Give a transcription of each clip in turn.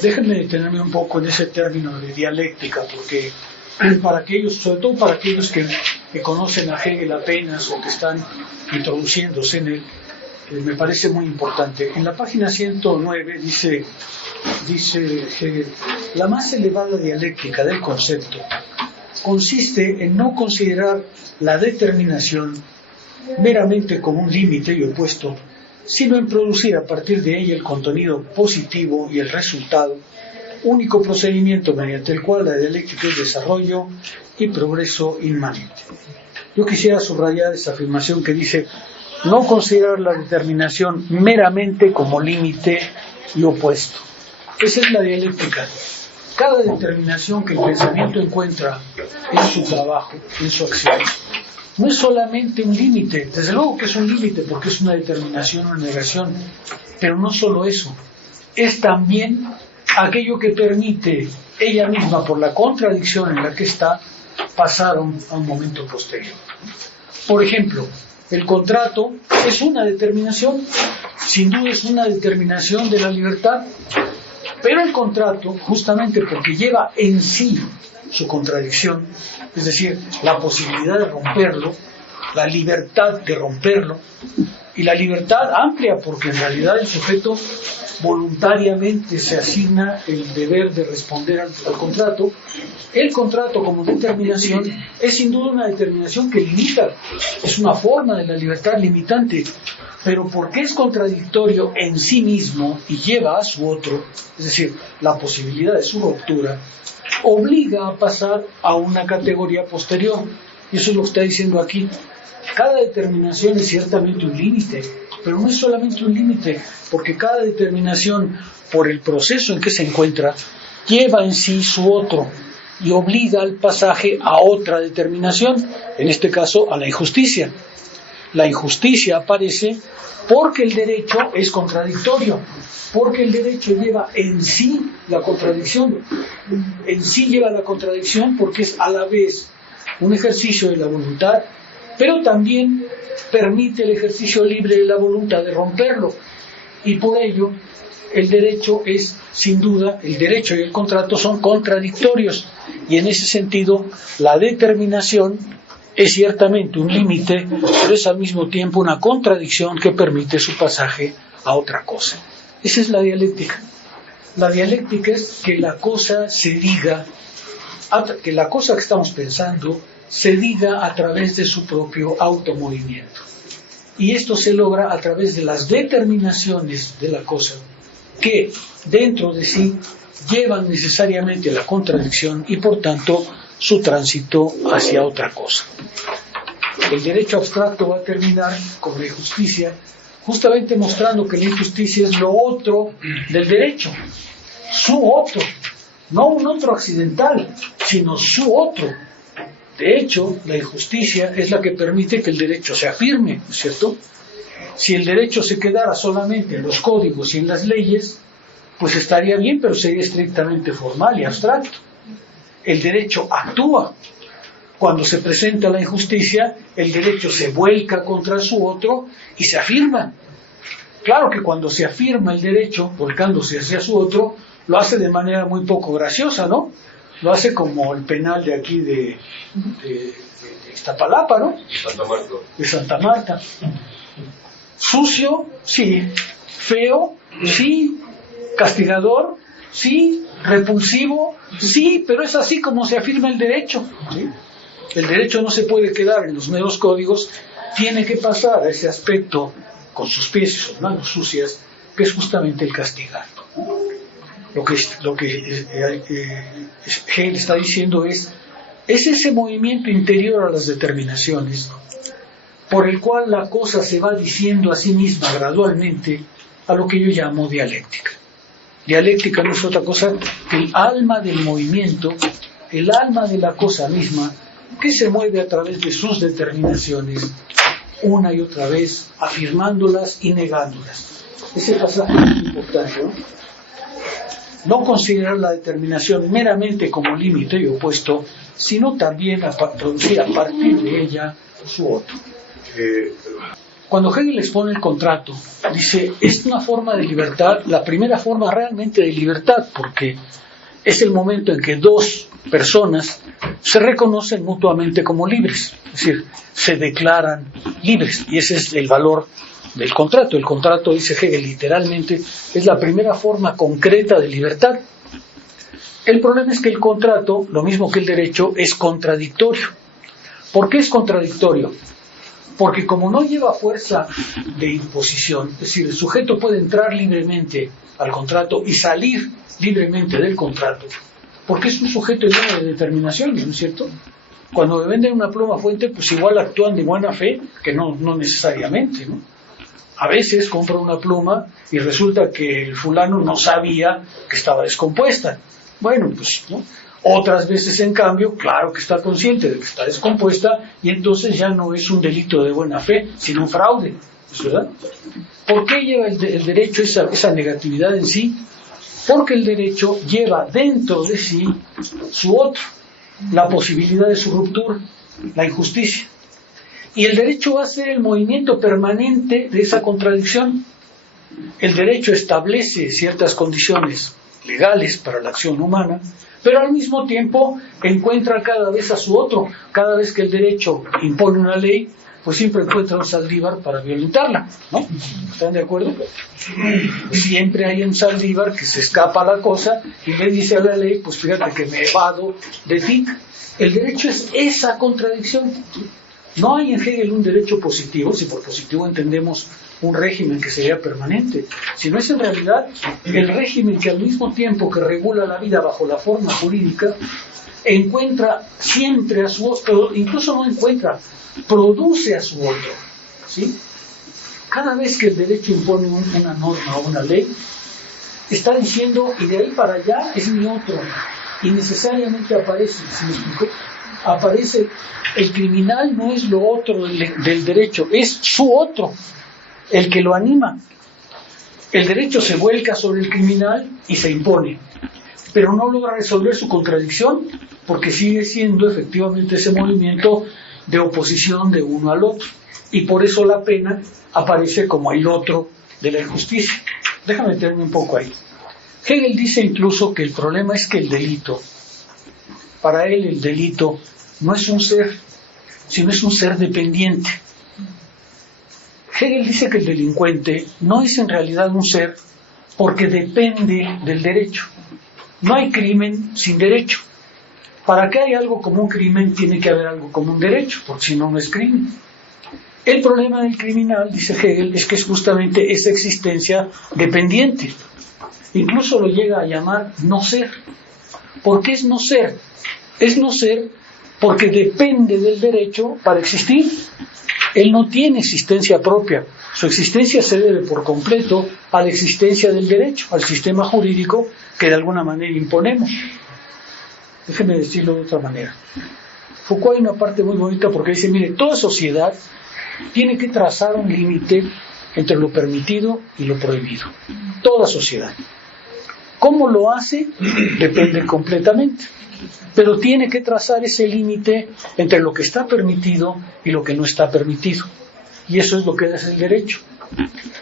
Déjenme detenerme un poco en ese término de dialéctica, porque para aquellos, sobre todo para aquellos que conocen a Hegel apenas o que están introduciéndose en él, me parece muy importante. En la página 109 dice Hegel: la más elevada dialéctica del concepto consiste en no considerar la determinación meramente como un límite y opuesto, sino en producir a partir de ella el contenido positivo y el resultado, único procedimiento mediante el cual la dialéctica es desarrollo y progreso inmanente. Yo quisiera subrayar esa afirmación que dice: no considerar la determinación meramente como límite y opuesto. Esa es la dialéctica. Cada determinación que el pensamiento encuentra en su trabajo, en su acción, no es solamente un límite, desde luego que es un límite porque es una determinación o una negación, pero no solo eso, es también aquello que permite ella misma, por la contradicción en la que está, pasar a un momento posterior. Por ejemplo, el contrato es una determinación, sin duda es una determinación de la libertad, pero el contrato, justamente porque lleva en sí su contradicción, es decir, la posibilidad de romperlo, la libertad de romperlo, y la libertad amplia, porque en realidad el sujeto voluntariamente se asigna el deber de responder al contrato. El contrato como determinación es sin duda una determinación que limita, es una forma de la libertad limitante, pero porque es contradictorio en sí mismo y lleva a su otro, es decir, la posibilidad de su ruptura, obliga a pasar a una categoría posterior. Y eso es lo que está diciendo aquí. Cada determinación es ciertamente un límite, pero no es solamente un límite, porque cada determinación, por el proceso en que se encuentra, lleva en sí su otro y obliga al pasaje a otra determinación, en este caso a la injusticia. La injusticia aparece porque el derecho es contradictorio, porque el derecho lleva en sí la contradicción. En sí lleva la contradicción porque es a la vez un ejercicio de la voluntad, pero también permite el ejercicio libre de la voluntad de romperlo. Y por ello, el derecho es, sin duda, el derecho y el contrato son contradictorios. Y en ese sentido, la determinación es ciertamente un límite, pero es al mismo tiempo una contradicción que permite su pasaje a otra cosa. Esa es la dialéctica. La dialéctica es que la cosa se diga, que la cosa que estamos pensando se diga a través de su propio automovimiento. Y esto se logra a través de las determinaciones de la cosa, que dentro de sí llevan necesariamente a la contradicción y por tanto su tránsito hacia otra cosa. El derecho abstracto va a terminar con la injusticia, justamente mostrando que la injusticia es lo otro del derecho, su otro, no un otro accidental, sino su otro. De hecho, la injusticia es la que permite que el derecho se afirme, ¿no es cierto? Si el derecho se quedara solamente en los códigos y en las leyes, pues estaría bien, pero sería estrictamente formal y abstracto. El derecho actúa. Cuando se presenta la injusticia, el derecho se vuelca contra su otro y se afirma. Claro que cuando se afirma el derecho, volcándose hacia su otro, lo hace de manera muy poco graciosa, ¿no? Lo hace como el penal de aquí de Iztapalapa, ¿no? Santa Marta. De Santa Marta. Sucio, sí. Feo, sí. Castigador, sí. Repulsivo, sí. Pero es así como se afirma el derecho, ¿sí? El derecho no se puede quedar en los meros códigos, tiene que pasar a ese aspecto con sus pies y sus manos sucias, que es justamente el castigar. Lo que Hegel está diciendo es ese movimiento interior a las determinaciones por el cual la cosa se va diciendo a sí misma gradualmente a lo que yo llamo dialéctica. Dialéctica no es otra cosa que el alma del movimiento, el alma de la cosa misma, que se mueve a través de sus determinaciones una y otra vez, afirmándolas y negándolas. Ese pasaje es muy importante, ¿no? No considerar la determinación meramente como límite y opuesto, sino también a producir a partir de ella su otro. Cuando Hegel expone el contrato, dice, es una forma de libertad, la primera forma realmente de libertad, porque es el momento en que dos personas se reconocen mutuamente como libres, es decir, se declaran libres, y ese es el valor del contrato. El contrato, dice Hegel, literalmente, es la primera forma concreta de libertad. El problema es que el contrato, lo mismo que el derecho, es contradictorio. ¿Por qué es contradictorio? Porque como no lleva fuerza de imposición, es decir, el sujeto puede entrar libremente al contrato y salir libremente del contrato, porque es un sujeto lleno de determinaciones, ¿no es cierto? Cuando me venden una pluma fuente, pues igual actúan de buena fe, que no necesariamente, ¿no? A veces compro una pluma y resulta que el fulano no sabía que estaba descompuesta. Bueno, pues, ¿no? Otras veces, en cambio, claro que está consciente de que está descompuesta y entonces ya no es un delito de buena fe, sino un fraude, ¿verdad? ¿Por qué lleva el derecho esa negatividad en sí? Porque el derecho lleva dentro de sí su otro, la posibilidad de su ruptura, la injusticia. Y el derecho va a ser el movimiento permanente de esa contradicción. El derecho establece ciertas condiciones legales para la acción humana, pero al mismo tiempo encuentra cada vez a su otro. Cada vez que el derecho impone una ley, pues siempre encuentra un Saldívar para violentarla, ¿no? ¿Están de acuerdo? Siempre hay un Saldívar que se escapa a la cosa y le dice a la ley, pues fíjate que me evado de ti. El derecho es esa contradicción. No hay en Hegel un derecho positivo, si por positivo entendemos un régimen que sería permanente, sino es en realidad el régimen que al mismo tiempo que regula la vida bajo la forma jurídica, encuentra siempre a su otro, incluso no encuentra, produce a su otro, ¿sí? Cada vez que el derecho impone una norma o una ley, está diciendo, y de ahí para allá es mi otro, y necesariamente aparece, ¿sí me explico? Aparece, el criminal no es lo otro del derecho, es su otro, el que lo anima. El derecho se vuelca sobre el criminal y se impone, pero no logra resolver su contradicción porque sigue siendo efectivamente ese movimiento de oposición de uno al otro, y por eso la pena aparece como el otro de la injusticia. Déjame meterme un poco ahí. Hegel dice incluso que el problema es que el delito, para él el delito no es un ser, sino es un ser dependiente. Hegel dice que el delincuente no es en realidad un ser porque depende del derecho. No hay crimen sin derecho. Para que haya algo como un crimen tiene que haber algo como un derecho, porque si no, no es crimen. El problema del criminal, dice Hegel, es que es justamente esa existencia dependiente. Incluso lo llega a llamar no ser. ¿Por qué es no ser? Es no ser porque depende del derecho para existir. Él no tiene existencia propia. Su existencia se debe por completo a la existencia del derecho, al sistema jurídico que de alguna manera imponemos. Déjenme decirlo de otra manera. Foucault hay una parte muy bonita porque dice, mire, toda sociedad tiene que trazar un límite entre lo permitido y lo prohibido. Toda sociedad. ¿Cómo lo hace? Depende completamente. Pero tiene que trazar ese límite entre lo que está permitido y lo que no está permitido. Y eso es lo que hace el derecho.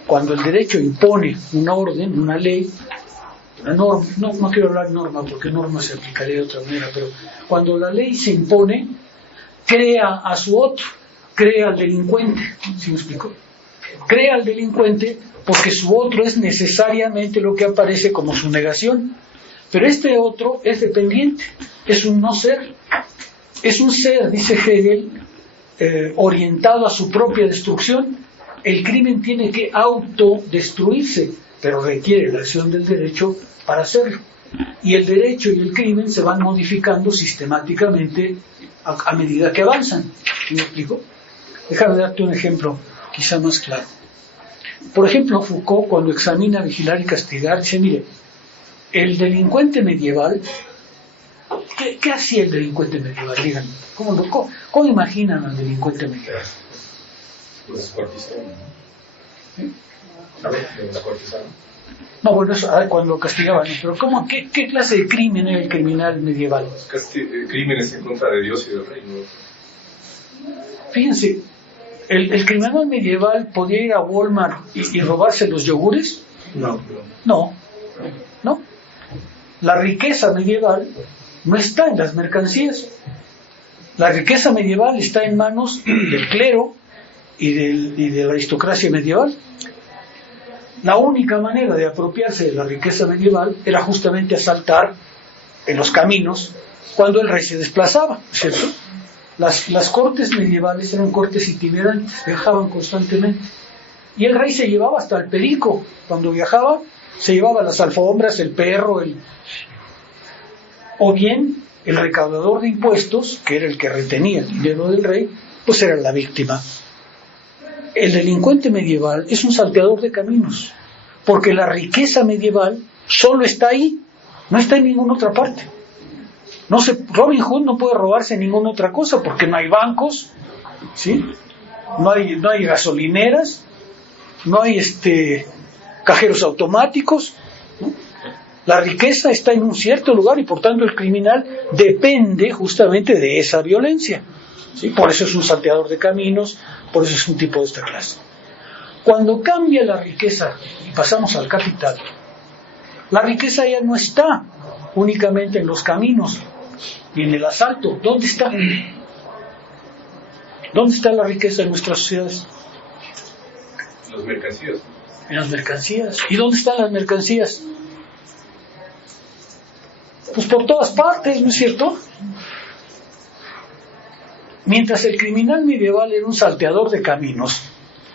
Cuando el derecho impone una orden, una ley, una norma, no quiero hablar norma porque norma se aplicaría de otra manera, pero cuando la ley se impone, crea a su otro, crea al delincuente. ¿Sí me explico? Crea al delincuente porque su otro es necesariamente lo que aparece como su negación. Pero este otro es dependiente, es un no ser. Es un ser, dice Hegel, orientado a su propia destrucción. El crimen tiene que autodestruirse, pero requiere la acción del derecho para hacerlo. Y el derecho y el crimen se van modificando sistemáticamente a medida que avanzan. ¿Me explico? Déjame darte un ejemplo quizá más claro. Por ejemplo, Foucault, cuando examina Vigilar y Castigar, dice, mire, el delincuente medieval, ¿qué hacía el delincuente medieval? Díganme, ¿cómo imaginan al delincuente medieval? Pues cortisano. ¿Sí? La cortisana. No, bueno, eso cuando castigaban, pero ¿qué clase de crimen era el criminal medieval? Crímenes en contra de Dios y del reino. Fíjense, ¿El criminal medieval podía ir a Walmart y robarse los yogures? No. No, no. La riqueza medieval no está en las mercancías. La riqueza medieval está en manos del clero y de la aristocracia medieval. La única manera de apropiarse de la riqueza medieval era justamente asaltar en los caminos cuando el rey se desplazaba, ¿cierto? Las cortes medievales eran cortes itinerantes, viajaban constantemente. Y el rey se llevaba hasta el perico. Cuando viajaba, se llevaba las alfombras, el perro, o bien el recaudador de impuestos, que era el que retenía el dinero del rey, pues era la víctima. El delincuente medieval es un salteador de caminos, porque la riqueza medieval solo está ahí, no está en ninguna otra parte. Robin Hood no puede robarse ninguna otra cosa, porque no hay bancos, ¿sí? No hay gasolineras, no hay cajeros automáticos, ¿no? La riqueza está en un cierto lugar y por tanto el criminal depende justamente de esa violencia, ¿sí? Por eso es un salteador de caminos, por eso es un tipo de esta clase. Cuando cambia la riqueza y pasamos al capital, la riqueza ya no está únicamente en los caminos y en el asalto. ¿Dónde está? ¿Dónde está la riqueza en nuestras sociedades? Las mercancías. En las mercancías. ¿Y dónde están las mercancías? Pues por todas partes, ¿no es cierto? Mientras el criminal medieval era un salteador de caminos,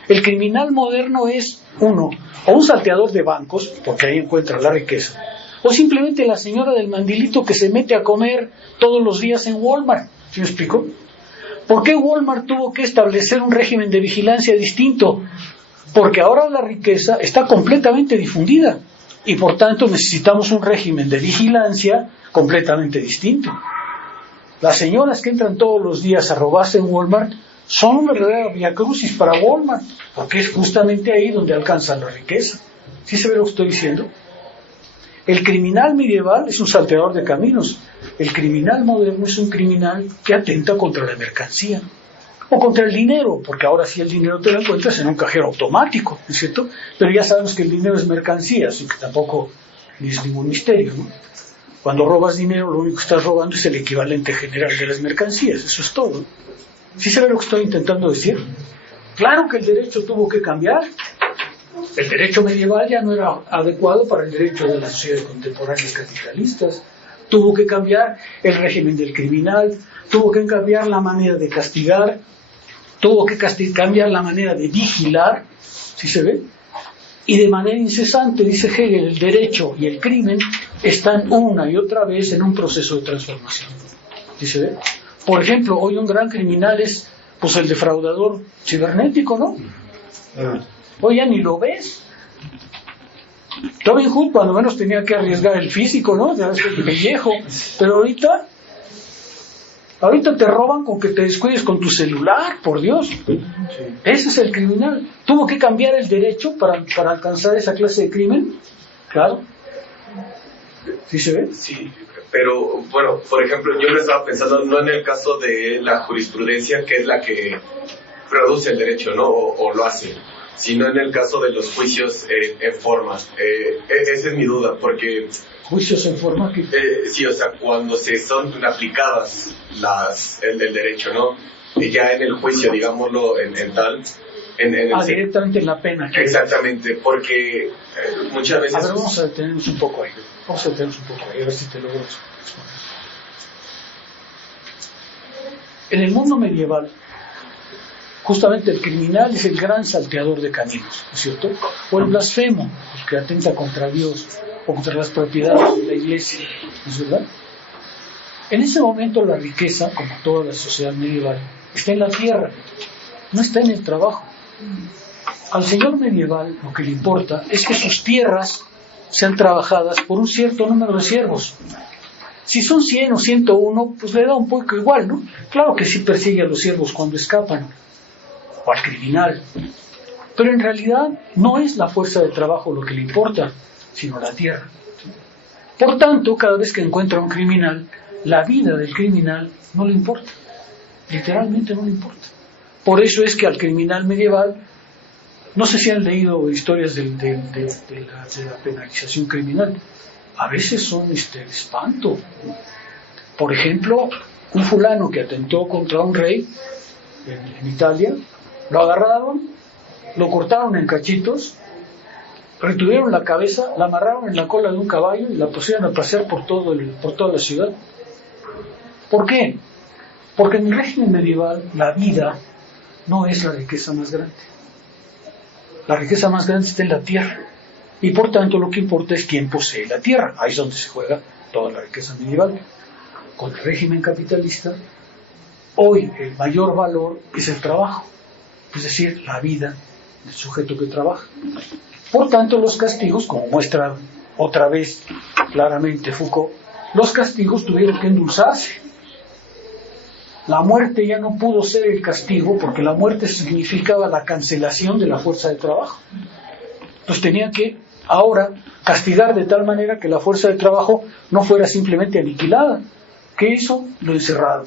el criminal moderno es o un salteador de bancos, porque ahí encuentra la riqueza, o simplemente la señora del mandilito que se mete a comer todos los días en Walmart. ¿Sí me explico? ¿Por qué Walmart tuvo que establecer un régimen de vigilancia distinto? Porque ahora la riqueza está completamente difundida y por tanto necesitamos un régimen de vigilancia completamente distinto. Las señoras que entran todos los días a robarse en Walmart son un verdadero viacrucis para Walmart, porque es justamente ahí donde alcanzan la riqueza. ¿Sí se ve lo que estoy diciendo? El criminal medieval es un salteador de caminos. El criminal moderno es un criminal que atenta contra la mercancía o contra el dinero, porque ahora sí el dinero te lo encuentras en un cajero automático, ¿no es cierto? Pero ya sabemos que el dinero es mercancía, así que tampoco es ningún misterio, ¿no? Cuando robas dinero, lo único que estás robando es el equivalente general de las mercancías, eso es todo. ¿Sí se ve lo que estoy intentando decir? Claro que el derecho tuvo que cambiar. El derecho medieval ya no era adecuado para el derecho de las sociedades contemporáneas capitalistas. Tuvo que cambiar el régimen del criminal, tuvo que cambiar la manera de castigar, tuvo que cambiar la manera de vigilar, ¿sí se ve? Y de manera incesante, dice Hegel, el derecho y el crimen están una y otra vez en un proceso de transformación. ¿Sí se ve? Por ejemplo, hoy un gran criminal es pues el defraudador cibernético, ¿no? Hoy ya ni lo ves. Robin Hood cuando menos tenía que arriesgar el físico, ¿no? Ya es el pellejo. Pero ahorita te roban con que te descuides con tu celular, por Dios. Ese es el criminal. Tuvo que cambiar el derecho para alcanzar esa clase de crimen. Claro. ¿Sí se ve? Sí, pero bueno, por ejemplo, yo lo estaba pensando no en el caso de la jurisprudencia, que es la que produce el derecho, ¿no? O lo hace, sino en el caso de los juicios en forma. Esa es mi duda, porque... ¿Juicios en forma? Sí, o sea, cuando se son aplicadas el derecho, ¿no? Ya en el juicio, digámoslo, en tal... directamente en la pena. Exactamente, porque muchas veces... A ver, vamos a detenernos un poco ahí. A ver si te logro exponer. En el mundo medieval, justamente el criminal es el gran salteador de caminos, ¿no es cierto? O el blasfemo, el que atenta contra Dios o contra las propiedades de la iglesia, ¿no es verdad? En ese momento la riqueza, como toda la sociedad medieval, está en la tierra, no está en el trabajo. Al señor medieval lo que le importa es que sus tierras sean trabajadas por un cierto número de siervos. Si son 100 o 101, pues le da un poco igual, ¿no? Claro que sí persigue a los siervos cuando escapan, o al criminal. Pero en realidad no es la fuerza de trabajo lo que le importa, sino la tierra. Por tanto, cada vez que encuentra a un criminal, la vida del criminal no le importa. Literalmente no le importa. Por eso es que al criminal medieval, no sé si han leído historias de la penalización criminal, a veces son de espanto. Por ejemplo, un fulano que atentó contra un rey en Italia, lo agarraron, lo cortaron en cachitos, retuvieron la cabeza, la amarraron en la cola de un caballo y la pusieron a pasear por toda la ciudad. ¿Por qué? Porque en el régimen medieval la vida no es la riqueza más grande. La riqueza más grande está en la tierra. Y por tanto lo que importa es quién posee la tierra. Ahí es donde se juega toda la riqueza medieval. Con el régimen capitalista, hoy el mayor valor es el trabajo. Es decir, la vida del sujeto que trabaja. Por tanto, los castigos, como muestra otra vez claramente Foucault, los castigos tuvieron que endulzarse. La muerte ya no pudo ser el castigo porque la muerte significaba la cancelación de la fuerza de trabajo. Entonces tenían que ahora castigar de tal manera que la fuerza de trabajo no fuera simplemente aniquilada. ¿Qué hizo? Lo encerraron.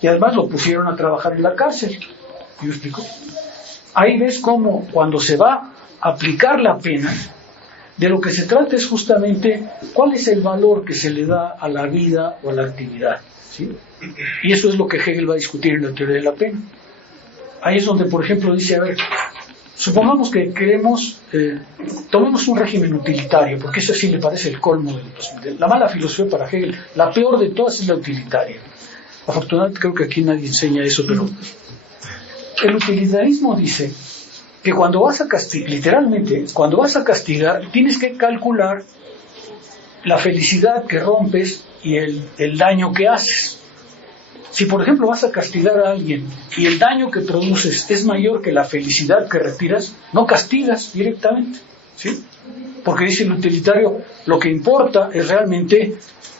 Y además lo pusieron a trabajar en la cárcel. ¿Me explico? Ahí ves cómo cuando se va a aplicar la pena, de lo que se trata es justamente cuál es el valor que se le da a la vida o a la actividad, ¿sí? Y eso es lo que Hegel va a discutir en la teoría de la pena. Ahí es donde, por ejemplo, dice, a ver, supongamos que queremos, tomemos un régimen utilitario, porque eso sí le parece el colmo de la mala filosofía para Hegel. La peor de todas es la utilitaria. Afortunadamente creo que aquí nadie enseña eso, pero el utilitarismo dice que cuando vas a castigar, literalmente, cuando vas a castigar, tienes que calcular la felicidad que rompes y el daño que haces. Si, por ejemplo, vas a castigar a alguien y el daño que produces es mayor que la felicidad que retiras, no castigas directamente, ¿sí? Porque dice el utilitario, lo que importa es realmente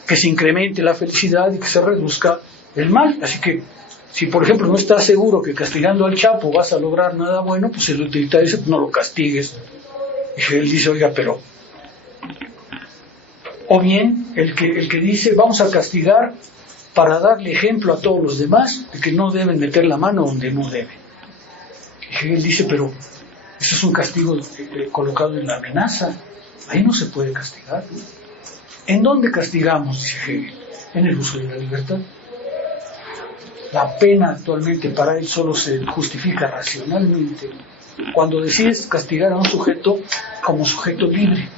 que se incremente la felicidad y que se reduzca el mal. Así que, si por ejemplo no estás seguro que castigando al Chapo vas a lograr nada bueno, pues el utilitario dice, no lo castigues. Y él dice, oiga, pero... O bien, el que dice, vamos a castigar para darle ejemplo a todos los demás de que no deben meter la mano donde no deben. Y Hegel dice, pero eso es un castigo colocado en la amenaza. Ahí no se puede castigar, ¿no? ¿En dónde castigamos? Dice Hegel. En el uso de la libertad. La pena actualmente para él solo se justifica racionalmente cuando decides castigar a un sujeto como sujeto libre.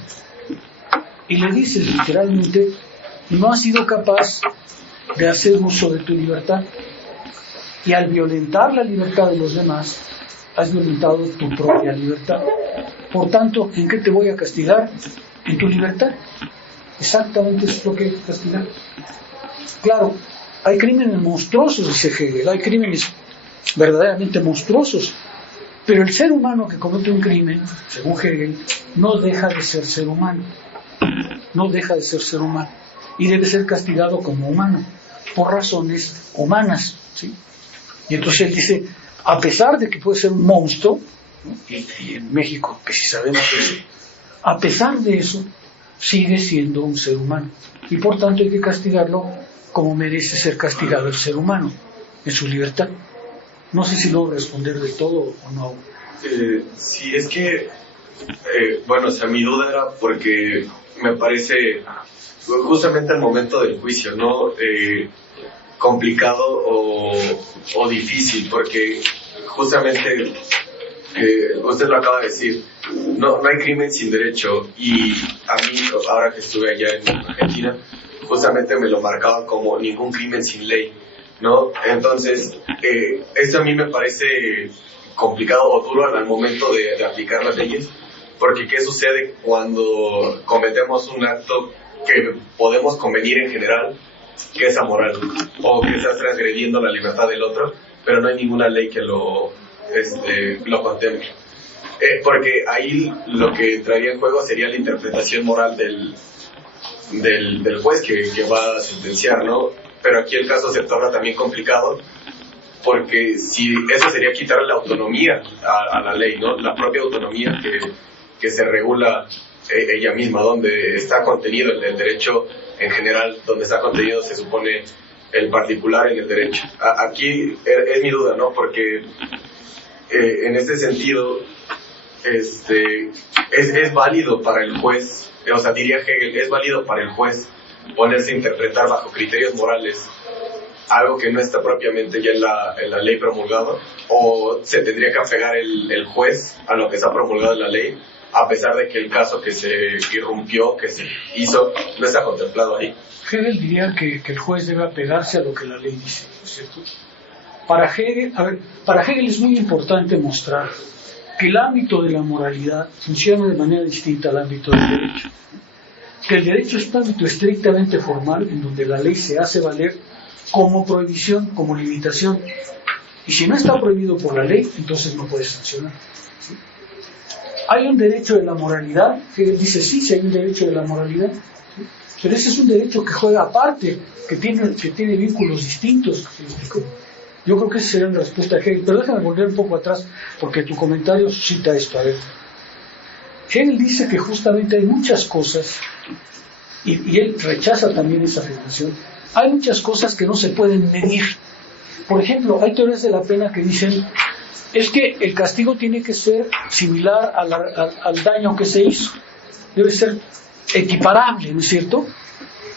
Y le dices literalmente, no has sido capaz de hacer uso de tu libertad. Y al violentar la libertad de los demás, has violentado tu propia libertad. Por tanto, ¿en qué te voy a castigar? En tu libertad. Exactamente eso es lo que hay que castigar. Claro, hay crímenes monstruosos, dice Hegel, hay crímenes verdaderamente monstruosos. Pero el ser humano que comete un crimen, según Hegel, no deja de ser ser humano. No deja de ser ser humano. Y debe ser castigado como humano, por razones humanas, ¿sí? Y entonces él dice, a pesar de que puede ser un monstruo, ¿no? y en México, que si sabemos eso, a pesar de eso, sigue siendo un ser humano. Y por tanto hay que castigarlo como merece ser castigado el ser humano, en su libertad. No sé si logro responder de todo o no. Sí, es que, bueno, o sea, mi duda era porque me parece justamente el momento del juicio, ¿no? Complicado o difícil, porque justamente, usted lo acaba de decir, no hay crimen sin derecho, y a mí, ahora que estuve allá en Argentina, justamente me lo marcaban como ningún crimen sin ley, ¿no? Entonces, esto a mí me parece complicado o duro al momento de aplicar las leyes, porque ¿qué sucede cuando cometemos un acto que podemos convenir en general que es amoral o que está transgrediendo la libertad del otro, pero no hay ninguna ley que lo contemple? Porque ahí lo que entraría en juego sería la interpretación moral del juez que va a sentenciar, ¿no? Pero aquí el caso se torna también complicado, porque si eso sería quitarle la autonomía a la ley, ¿no? La propia autonomía que se regula ella misma, donde está contenido el derecho en general, donde está contenido, se supone, el particular en el derecho. Aquí es mi duda, ¿no? Porque en ese sentido, es válido para el juez, o sea, diría Hegel, es válido para el juez ponerse a interpretar bajo criterios morales algo que no está propiamente ya en la ley promulgada, o se tendría que apegar el juez a lo que está promulgado en la ley, a pesar de que el caso que se irrumpió, que se hizo, no está contemplado ahí. Hegel diría que el juez debe apegarse a lo que la ley dice, ¿cierto? Para Hegel es muy importante mostrar que el ámbito de la moralidad funciona de manera distinta al ámbito del derecho. Que el derecho es un ámbito estrictamente formal en donde la ley se hace valer como prohibición, como limitación. Y si no está prohibido por la ley, entonces no puede sancionar. ¿Sí? ¿Hay un derecho de la moralidad? Hegel dice sí hay un derecho de la moralidad. ¿Sí? Pero ese es un derecho que juega aparte, que tiene vínculos distintos. ¿Sí? Yo creo que esa sería la respuesta de Hegel. Pero déjame volver un poco atrás, porque tu comentario suscita esto. A ver. Hegel dice que justamente hay muchas cosas, y él rechaza también esa afirmación, hay muchas cosas que no se pueden medir. Por ejemplo, hay teorías de la pena que dicen, es que el castigo tiene que ser similar al daño que se hizo. Debe ser equiparable, ¿no es cierto?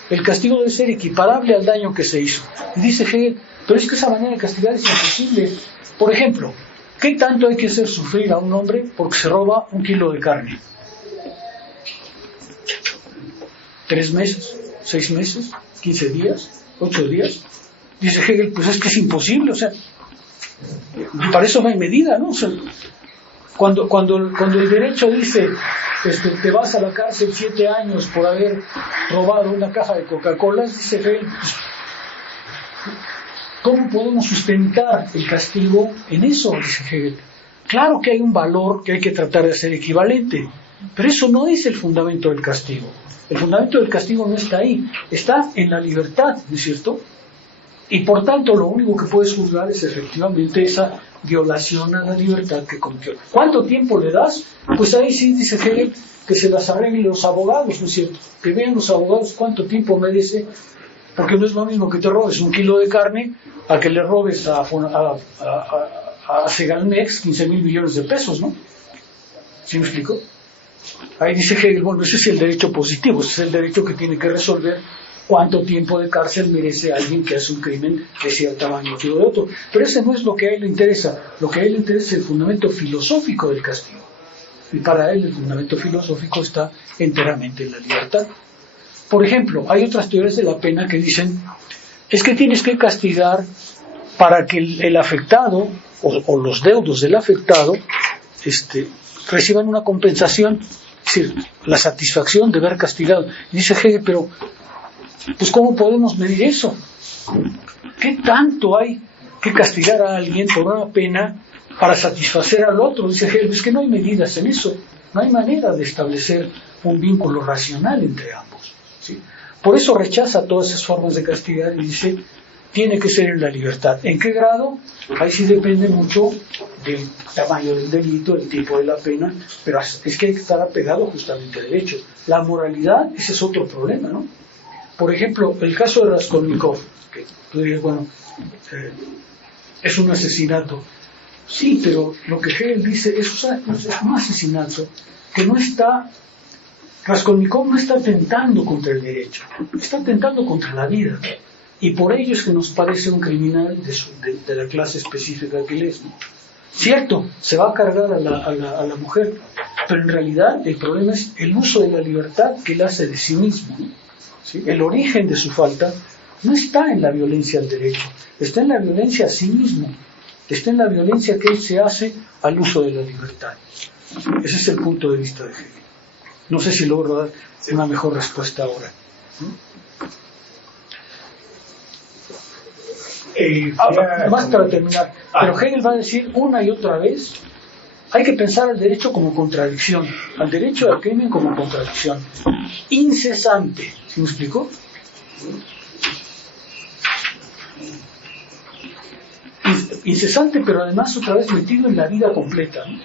El castigo debe ser equiparable al daño que se hizo. Y dice Hegel, pero es que esa manera de castigar es imposible. Por ejemplo, ¿qué tanto hay que hacer sufrir a un hombre porque se roba 1 kilo de carne? 3 meses, 6 meses, 15 días, 8 días. Dice Hegel, pues es que es imposible, o sea, para eso no hay medida, ¿no? O sea, cuando el derecho dice, te vas a la cárcel 7 años por haber robado una caja de Coca-Cola, dice Hegel, pues, ¿cómo podemos sustentar el castigo en eso? Dice Hegel. Claro que hay un valor que hay que tratar de hacer equivalente, pero eso no es el fundamento del castigo. El fundamento del castigo no está ahí, está en la libertad, ¿no es cierto? Y por tanto lo único que puedes juzgar es efectivamente esa violación a la libertad que cometió. ¿Cuánto tiempo le das? Pues ahí sí dice Hegel que se las arreglen los abogados, ¿no es cierto? Que vean los abogados cuánto tiempo merece, porque no es lo mismo que te robes 1 kilo de carne a que le robes a Segalmex 15.000 millones de pesos, ¿no? ¿Sí me explico? Ahí dice Hegel, bueno, ese es el derecho positivo, ese es el derecho que tiene que resolver cuánto tiempo de cárcel merece alguien que hace un crimen de cierto tamaño o de otro. Pero ese no es lo que a él le interesa. Lo que a él le interesa es el fundamento filosófico del castigo. Y para él el fundamento filosófico está enteramente en la libertad. Por ejemplo, hay otras teorías de la pena que dicen, es que tienes que castigar para que el afectado o los deudos del afectado reciban una compensación, es decir, la satisfacción de ver castigado. Y dice Hegel, pero pues ¿cómo podemos medir eso? ¿Qué tanto hay que castigar a alguien por una pena para satisfacer al otro? Dice Hegel, es que no hay medidas en eso, no hay manera de establecer un vínculo racional entre ambos, ¿sí? Por eso rechaza todas esas formas de castigar y dice, tiene que ser en la libertad. ¿En qué grado? Ahí sí depende mucho del tamaño del delito, del tipo de la pena, pero es que hay que estar apegado justamente al derecho. La moralidad, ese es otro problema, ¿no? Por ejemplo, el caso de Raskolnikov, que tú dirías, bueno, es un asesinato. Sí, pero lo que Hegel dice es un asesinato que no está... Raskolnikov no está atentando contra el derecho, está atentando contra la vida. Y por ello es que nos parece un criminal de la clase específica que él es, ¿no? Cierto, se va a cargar a la mujer, pero en realidad el problema es el uso de la libertad que él hace de sí mismo, ¿no? ¿Sí? El origen de su falta no está en la violencia al derecho, está en la violencia a sí mismo, está en la violencia que él se hace al uso de la libertad. Ese es el punto de vista de Hegel. No sé si logro dar una mejor respuesta ahora. Más para terminar, pero Hegel va a decir una y otra vez, hay que pensar al derecho como contradicción, al derecho al crimen como contradicción, incesante. ¿Sí me explico? Incesante, pero además otra vez metido en la vida completa, ¿no?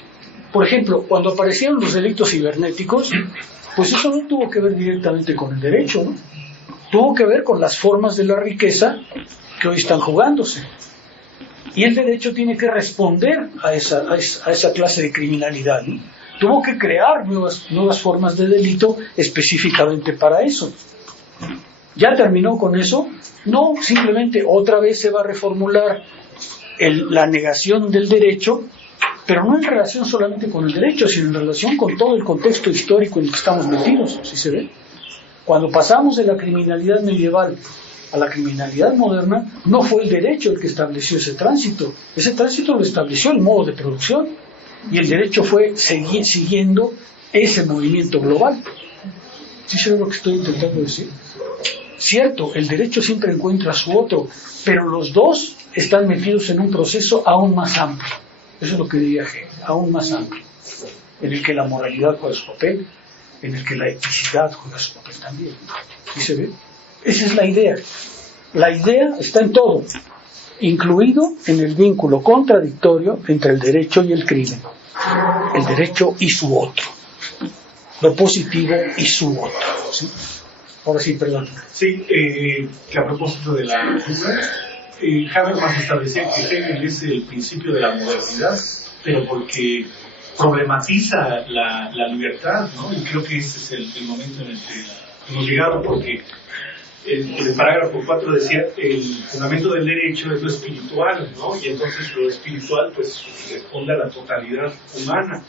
Por ejemplo, cuando aparecieron los delitos cibernéticos, pues eso no tuvo que ver directamente con el derecho, ¿no? Tuvo que ver con las formas de la riqueza que hoy están jugándose. Y el derecho tiene que responder a esa clase de criminalidad, ¿no? Tuvo que crear nuevas formas de delito específicamente para eso. ¿Ya terminó con eso? No, simplemente otra vez se va a reformular la negación del derecho, pero no en relación solamente con el derecho, sino en relación con todo el contexto histórico en el que estamos metidos, ¿sí se ve? Cuando pasamos de la criminalidad medieval a la criminalidad moderna, no fue el derecho el que estableció ese tránsito lo estableció el modo de producción, y el derecho fue siguiendo ese movimiento global. ¿Sí se ve lo que estoy intentando decir? Cierto, el derecho siempre encuentra a su otro, pero los dos están metidos en un proceso aún más amplio. Eso es lo que diría Hegel, aún más amplio, en el que la moralidad juega su papel, en el que la eticidad juega su papel también. ¿Sí se ve? Esa es la idea. La idea está en todo, incluido en el vínculo contradictorio entre el derecho y el crimen. El derecho y su otro. Lo positivo y su otro. ¿Sí? Ahora sí, perdón. Sí, que a propósito de la duda, Habermas establecía que Hegel es el principio de la modernidad, pero porque problematiza la libertad, ¿no? Y creo que ese es el momento en el que hemos llegado, porque el parágrafo 4 decía el fundamento del derecho es lo espiritual, ¿no? Y entonces lo espiritual pues responde a la totalidad humana.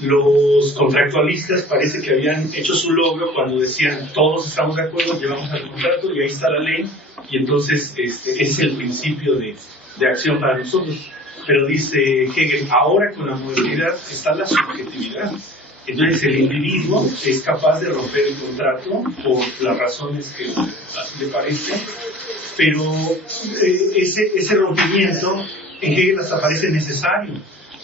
Los contractualistas parece que habían hecho su logro cuando decían todos estamos de acuerdo, llevamos al contrato y ahí está la ley, y entonces es el principio de acción para nosotros. Pero dice Hegel, ahora con la modernidad está la subjetividad. Entonces el individuo es capaz de romper el contrato por las razones que le parecen, pero ese rompimiento en Hegel hasta parece necesario,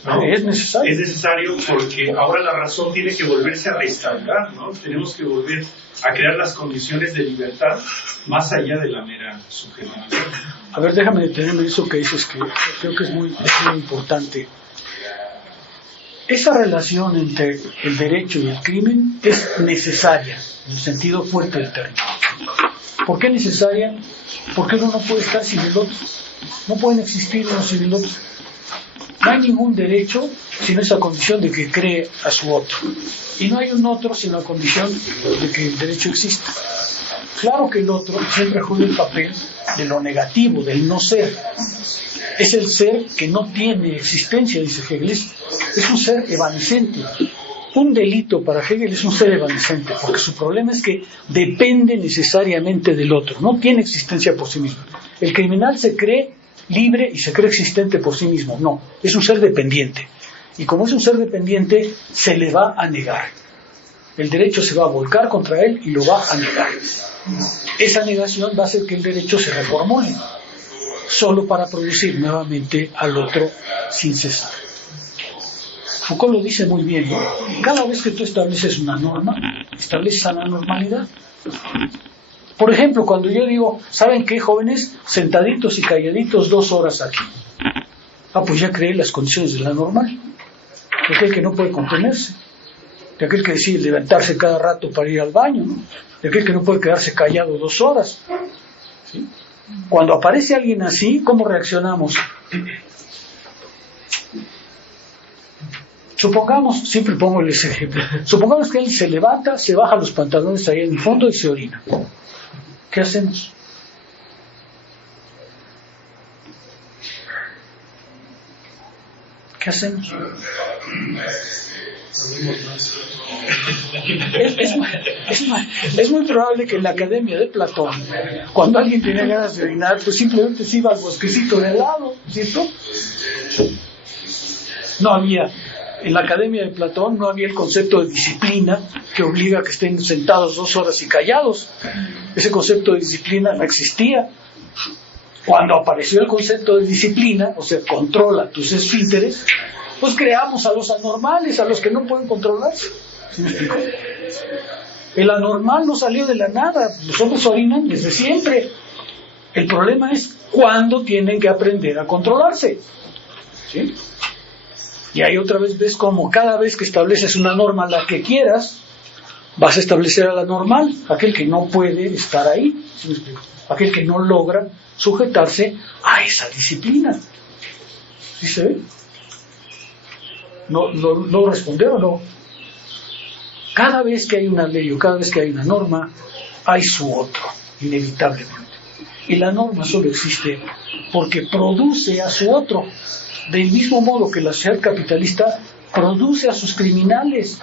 ¿no? Es necesario. Es necesario porque ahora la razón tiene que volverse a restaurar, ¿no? Tenemos que volver a crear las condiciones de libertad más allá de la mera subjetividad. A ver, déjame detenerme en eso que dices, que creo que es muy importante. Esa relación entre el derecho y el crimen es necesaria, en el sentido fuerte del término. ¿Por qué necesaria? Porque uno no puede estar sin el otro. No pueden existir uno sin el otro. No hay ningún derecho sino esa condición de que cree a su otro. Y no hay un otro sin la condición de que el derecho exista. Claro que el otro siempre juega el papel de lo negativo, del no ser. Es el ser que no tiene existencia, dice Hegel. Es un ser evanescente. Un delito para Hegel es un ser evanescente, porque su problema es que depende necesariamente del otro, no tiene existencia por sí mismo. El criminal se cree libre y se cree existente por sí mismo. No, es un ser dependiente. Y como es un ser dependiente, se le va a negar. El derecho se va a volcar contra él y lo va a negar. Esa negación va a hacer que el derecho se reformule, solo para producir nuevamente al otro sin cesar. Foucault lo dice muy bien, ¿no? Cada vez que tú estableces una norma, estableces la normalidad. Por ejemplo, cuando yo digo, ¿saben qué, jóvenes? Sentaditos y calladitos 2 horas aquí. Pues ya creé las condiciones de la normal. De aquel que no puede contenerse, de aquel que decide levantarse cada rato para ir al baño, ¿no? De aquel que no puede quedarse callado 2 horas. ¿Sí? Cuando aparece alguien así, ¿cómo reaccionamos? Supongamos, siempre pongo ese ejemplo, supongamos que él se levanta, se baja los pantalones ahí en el fondo y se orina. ¿Qué hacemos? ¿Qué hacemos? Es muy probable que en la Academia de Platón, cuando alguien tenía ganas de orinar, pues simplemente se iba al bosquecito de al lado, ¿cierto? No había, en la Academia de Platón no había el concepto de disciplina que obliga a que estén sentados 2 horas y callados. Ese concepto de disciplina no existía. Cuando apareció el concepto de disciplina, o sea, controla tus esfínteres, pues creamos a los anormales, a los que no pueden controlarse. ¿Sí me explico? El anormal no salió de la nada, los hombres orinan desde siempre. El problema es cuándo tienen que aprender a controlarse. ¿Sí? Y ahí otra vez ves como cada vez que estableces una norma, la que quieras, vas a establecer a la normal, aquel que no puede estar ahí. ¿Sí me explico? Aquel que no logra sujetarse a esa disciplina. Dice, no responder o no. Cada vez que hay una ley o cada vez que hay una norma, hay su otro, inevitablemente. Y la norma solo existe porque produce a su otro. Del mismo modo que la sociedad capitalista produce a sus criminales.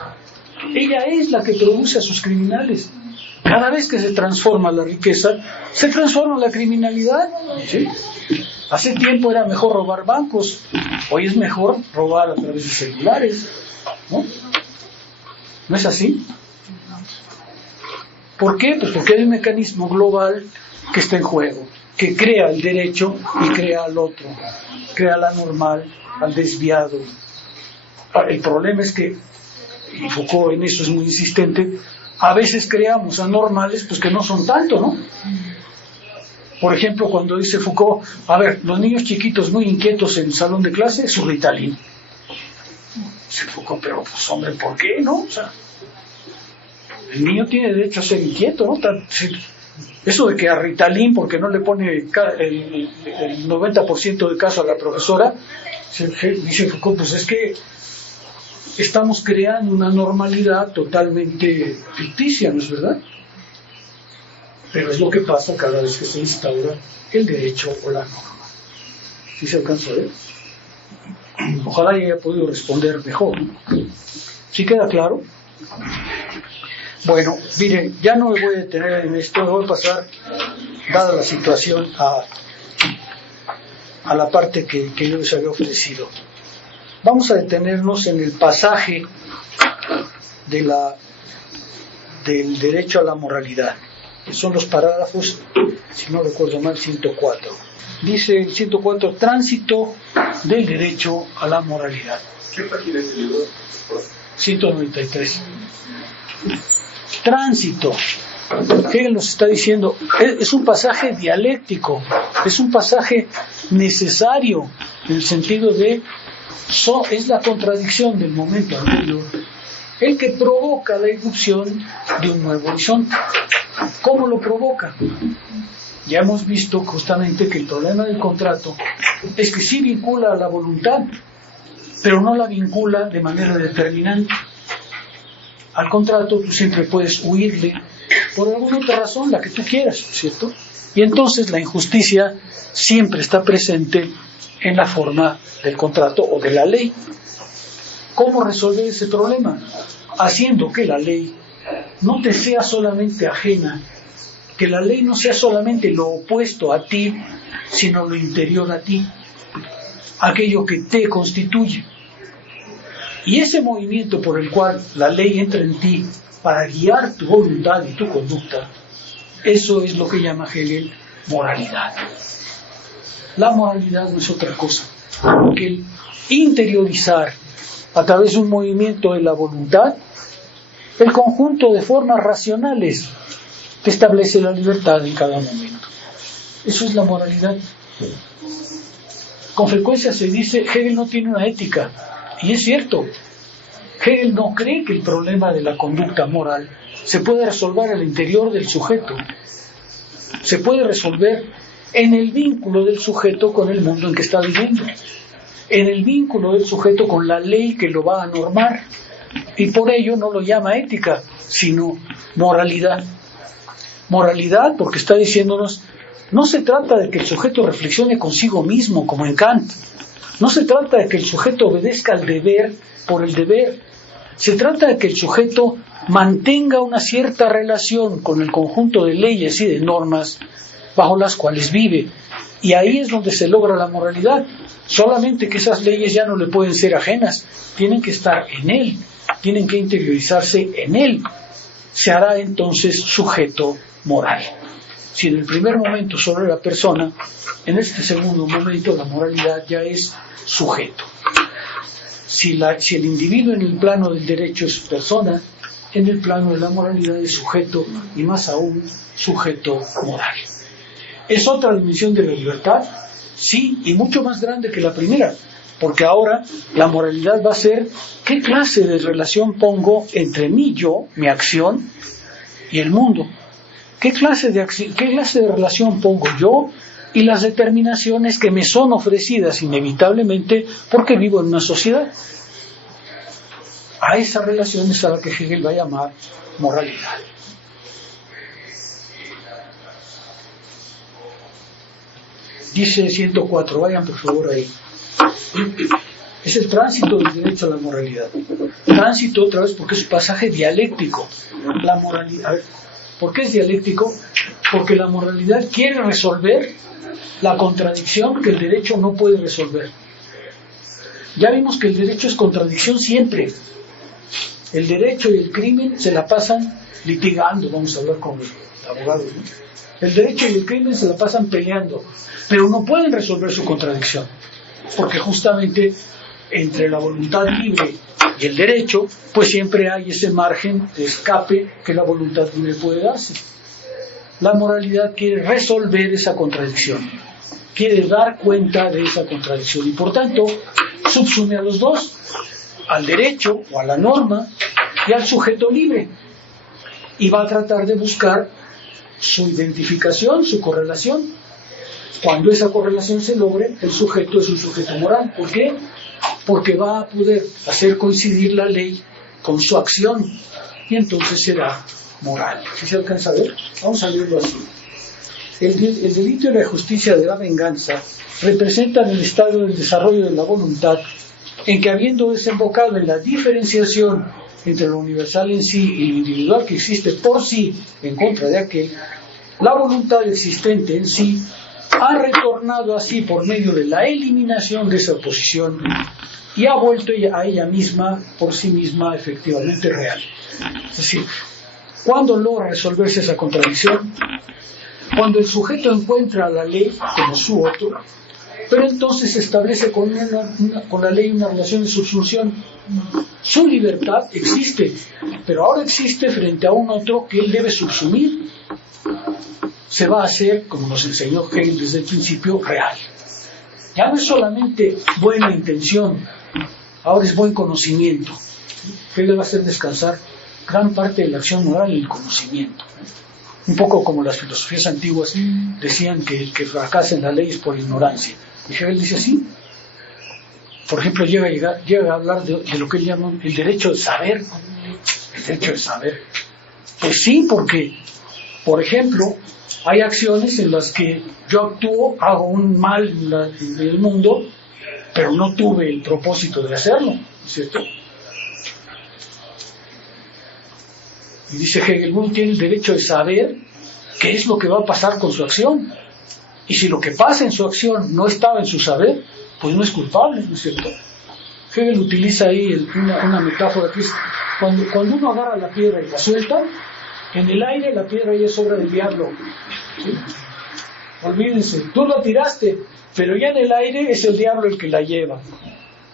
Ella es la que produce a sus criminales. Cada vez que se transforma la riqueza, se transforma la criminalidad. ¿Sí? Hace tiempo era mejor robar bancos, hoy es mejor robar a través de celulares. ¿No es así? ¿Por qué? Pues porque hay un mecanismo global que está en juego, que crea el derecho y crea al otro, crea al anormal, al desviado. El problema es que, y Foucault en eso es muy insistente, a veces creamos anormales pues que no son tanto, ¿no? Por ejemplo, cuando dice Foucault, a ver, los niños chiquitos muy inquietos en el salón de clase, su Ritalin. Dice Foucault, pero pues hombre, ¿por qué, no? O sea, el niño tiene derecho a ser inquieto, ¿no? Eso de que a Ritalin, porque no le pone el 90% de caso a la profesora, dice Foucault, pues es que estamos creando una normalidad totalmente ficticia, ¿no es verdad? Pero es lo que pasa cada vez que se instaura el derecho o la norma. ¿Sí se alcanzó a ver? Ojalá haya podido responder mejor, ¿no? ¿Sí queda claro? Bueno, miren, ya no me voy a detener en esto, voy a pasar, dada la situación, a la parte que yo les había ofrecido. Vamos a detenernos en el pasaje del derecho a la moralidad, que son los parágrafos, si no recuerdo mal, 104. Dice el 104, tránsito del derecho a la moralidad. ¿Qué página es el libro? 193. Tránsito. Hegel nos está diciendo, es un pasaje dialéctico, es un pasaje necesario, en el sentido de, es la contradicción del momento anterior, el que provoca la irrupción de un nuevo horizonte. ¿Cómo lo provoca? Ya hemos visto justamente que el problema del contrato es que sí vincula a la voluntad, pero no la vincula de manera determinante. Al contrato tú siempre puedes huirle por alguna otra razón, la que tú quieras, ¿cierto? Y entonces la injusticia siempre está presente en la forma del contrato o de la ley. ¿Cómo resolver ese problema? Haciendo que la ley no te sea solamente ajena, que la ley no sea solamente lo opuesto a ti, sino lo interior a ti, aquello que te constituye. Y ese movimiento por el cual la ley entra en ti para guiar tu voluntad y tu conducta, eso es lo que llama Hegel moralidad. La moralidad no es otra cosa que el interiorizar a través de un movimiento de la voluntad el conjunto de formas racionales que establece la libertad en cada momento. Eso es la moralidad. Con frecuencia se dice, Hegel no tiene una ética. Y es cierto, Hegel no cree que el problema de la conducta moral se puede resolver al interior del sujeto. Se puede resolver en el vínculo del sujeto con el mundo en que está viviendo, en el vínculo del sujeto con la ley que lo va a normar. Y por ello no lo llama ética, sino moralidad. Moralidad porque está diciéndonos, no se trata de que el sujeto reflexione consigo mismo, como en Kant. No se trata de que el sujeto obedezca al deber por el deber. Se trata de que el sujeto mantenga una cierta relación con el conjunto de leyes y de normas bajo las cuales vive. Y ahí es donde se logra la moralidad. Solamente que esas leyes ya no le pueden ser ajenas, tienen que estar en él, tienen que interiorizarse en él. Se hará entonces sujeto moral. Si en el primer momento solo era persona, en este segundo momento la moralidad ya es sujeto. Si el individuo en el plano del derecho es persona, en el plano de la moralidad es sujeto, y más aún sujeto moral. ¿Es otra dimensión de la libertad? Sí, y mucho más grande que la primera, porque ahora la moralidad va a ser qué clase de relación pongo entre mí, yo, mi acción, y el mundo. ¿Qué clase de relación pongo yo y las determinaciones que me son ofrecidas inevitablemente porque vivo en una sociedad. A esa relación es a la que Hegel va a llamar moralidad. Dice 104, vayan por favor ahí. Es el tránsito del derecho a la moralidad. Tránsito otra vez porque es un pasaje dialéctico. La moralidad, ¿por qué es dialéctico? Porque la moralidad quiere resolver la contradicción que el derecho no puede resolver. Ya vimos que el derecho es contradicción siempre. El derecho y el crimen se la pasan litigando, vamos a hablar con los abogados, ¿no? El derecho y el crimen se la pasan peleando, pero no pueden resolver su contradicción, porque justamente entre la voluntad libre y el derecho, pues siempre hay ese margen de escape que la voluntad libre puede darse. La moralidad quiere resolver esa contradicción, quiere dar cuenta de esa contradicción y por tanto subsume a los dos, al derecho o a la norma y al sujeto libre, y va a tratar de buscar su identificación, su correlación. Cuando esa correlación se logre, el sujeto es un sujeto moral. ¿Por qué? Porque va a poder hacer coincidir la ley con su acción y entonces será moral. ¿Sí se alcanza a ver? Vamos a leerlo así. El delito y la justicia de la venganza representan el estado del desarrollo de la voluntad en que, habiendo desembocado en la diferenciación entre lo universal en sí y lo individual que existe por sí en contra de aquel, la voluntad existente en sí ha retornado así por medio de la eliminación de esa oposición y ha vuelto a ella misma, por sí misma, efectivamente real. Es decir, ¿cuándo logra resolverse esa contradicción? Cuando el sujeto encuentra a la ley como su otro, pero entonces se establece con la ley una relación de subsunción. Su libertad existe, pero ahora existe frente a un otro que él debe subsumir. Se va a hacer, como nos enseñó Hegel desde el principio, real. Ya no es solamente buena intención, ahora es buen conocimiento. Hegel va a hacer descansar gran parte de la acción moral en el conocimiento. Un poco como las filosofías antiguas decían que fracasan las leyes por ignorancia. Y Hegel dice así. Por ejemplo, llega a hablar de lo que él llama el derecho de saber. El derecho de saber. Pues sí, porque, por ejemplo, hay acciones en las que yo actúo, hago un mal en el mundo, pero no tuve el propósito de hacerlo, ¿cierto? Y dice Hegel, uno tiene el derecho de saber qué es lo que va a pasar con su acción. Y si lo que pasa en su acción no estaba en su saber, pues no es culpable, ¿no es cierto? Hegel utiliza ahí una metáfora que es cuando uno agarra la piedra y la suelta, en el aire la piedra ya es obra del diablo. ¿Sí? Olvídense, tú la tiraste, pero ya en el aire es el diablo el que la lleva.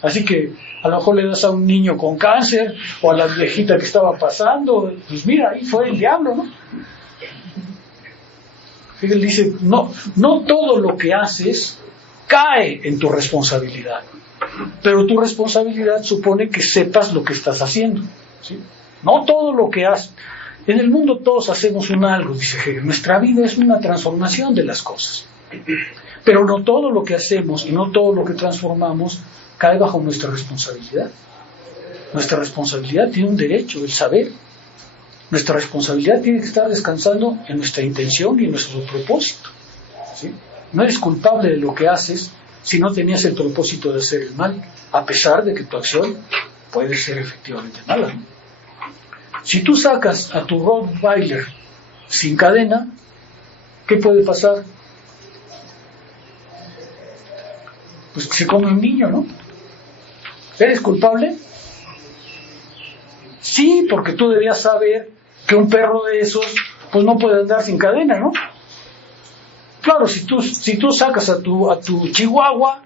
Así que a lo mejor le das a un niño con cáncer o a la viejita que estaba pasando, pues mira, ahí fue el diablo, ¿no? Hegel dice, no todo lo que haces cae en tu responsabilidad, pero tu responsabilidad supone que sepas lo que estás haciendo, ¿sí? No todo lo que haces. En el mundo todos hacemos un algo, dice Hegel. Nuestra vida es una transformación de las cosas, pero no todo lo que hacemos y no todo lo que transformamos cae bajo nuestra responsabilidad. Nuestra responsabilidad tiene un derecho, el saber. Nuestra responsabilidad tiene que estar descansando en nuestra intención y en nuestro propósito, ¿sí? No eres culpable de lo que haces si no tenías el propósito de hacer el mal, a pesar de que tu acción puede ser efectivamente mala, ¿no? Si tú sacas a tu Rottweiler sin cadena, ¿qué puede pasar? Pues que se come un niño, ¿no? ¿Eres culpable? Sí, porque tú debías saber que un perro de esos pues no puede andar sin cadena, ¿no? Claro, si tú sacas a tu chihuahua,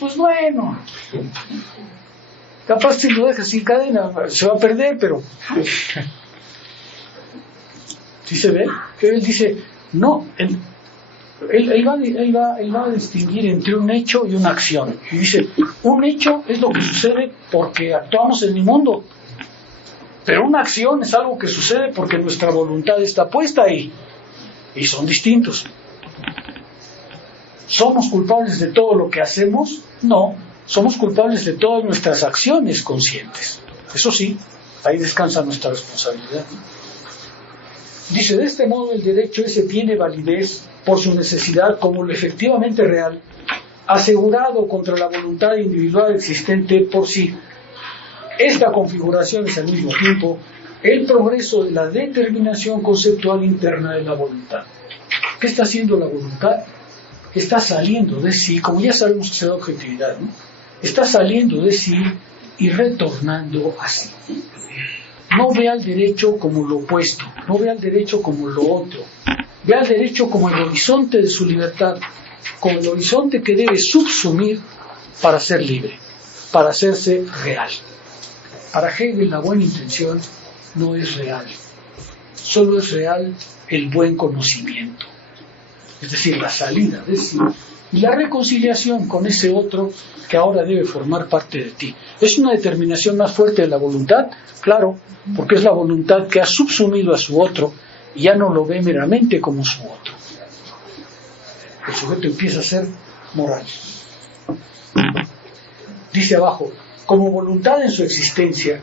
pues bueno, capaz si lo dejas sin cadena se va a perder, pero ¿sí se ve? Que él dice, no, él va a distinguir entre un hecho y una acción. Y dice, un hecho es lo que sucede porque actuamos en el mundo, pero una acción es algo que sucede porque nuestra voluntad está puesta ahí, y son distintos. ¿Somos culpables de todo lo que hacemos? No, somos culpables de todas nuestras acciones conscientes. Eso sí, ahí descansa nuestra responsabilidad. Dice, de este modo el derecho ese tiene validez por su necesidad como lo efectivamente real, asegurado contra la voluntad individual existente por sí. Esta configuración es al mismo tiempo el progreso de la determinación conceptual interna de la voluntad. ¿Qué está haciendo la voluntad? Está saliendo de sí, como ya sabemos que se da objetividad, ¿no? Está saliendo de sí y retornando a sí. No ve al derecho como lo opuesto, no ve al derecho como lo otro, ve al derecho como el horizonte de su libertad, como el horizonte que debe subsumir para ser libre, para hacerse real. Para Hegel la buena intención no es real, solo es real el buen conocimiento, es decir, la salida de sí y la reconciliación con ese otro que ahora debe formar parte de ti. ¿Es una determinación más fuerte de la voluntad? Claro, porque es la voluntad que ha subsumido a su otro y ya no lo ve meramente como su otro. El sujeto empieza a ser moral. Dice abajo, como voluntad en su existencia,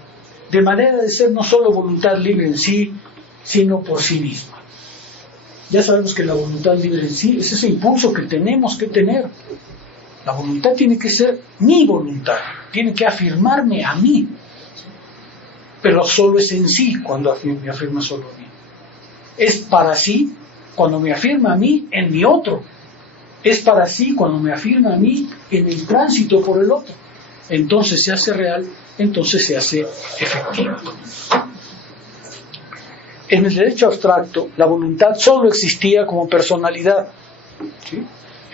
de manera de ser no solo voluntad libre en sí, sino por sí misma. Ya sabemos que la voluntad libre en sí es ese impulso que tenemos que tener. La voluntad tiene que ser mi voluntad, tiene que afirmarme a mí, pero solo es en sí cuando me afirma solo a mí. Es para sí cuando me afirma a mí en mi otro. Es para sí cuando me afirma a mí en el tránsito por el otro. Entonces se hace real, entonces se hace efectivo. En el derecho abstracto, la voluntad solo existía como personalidad, ¿sí?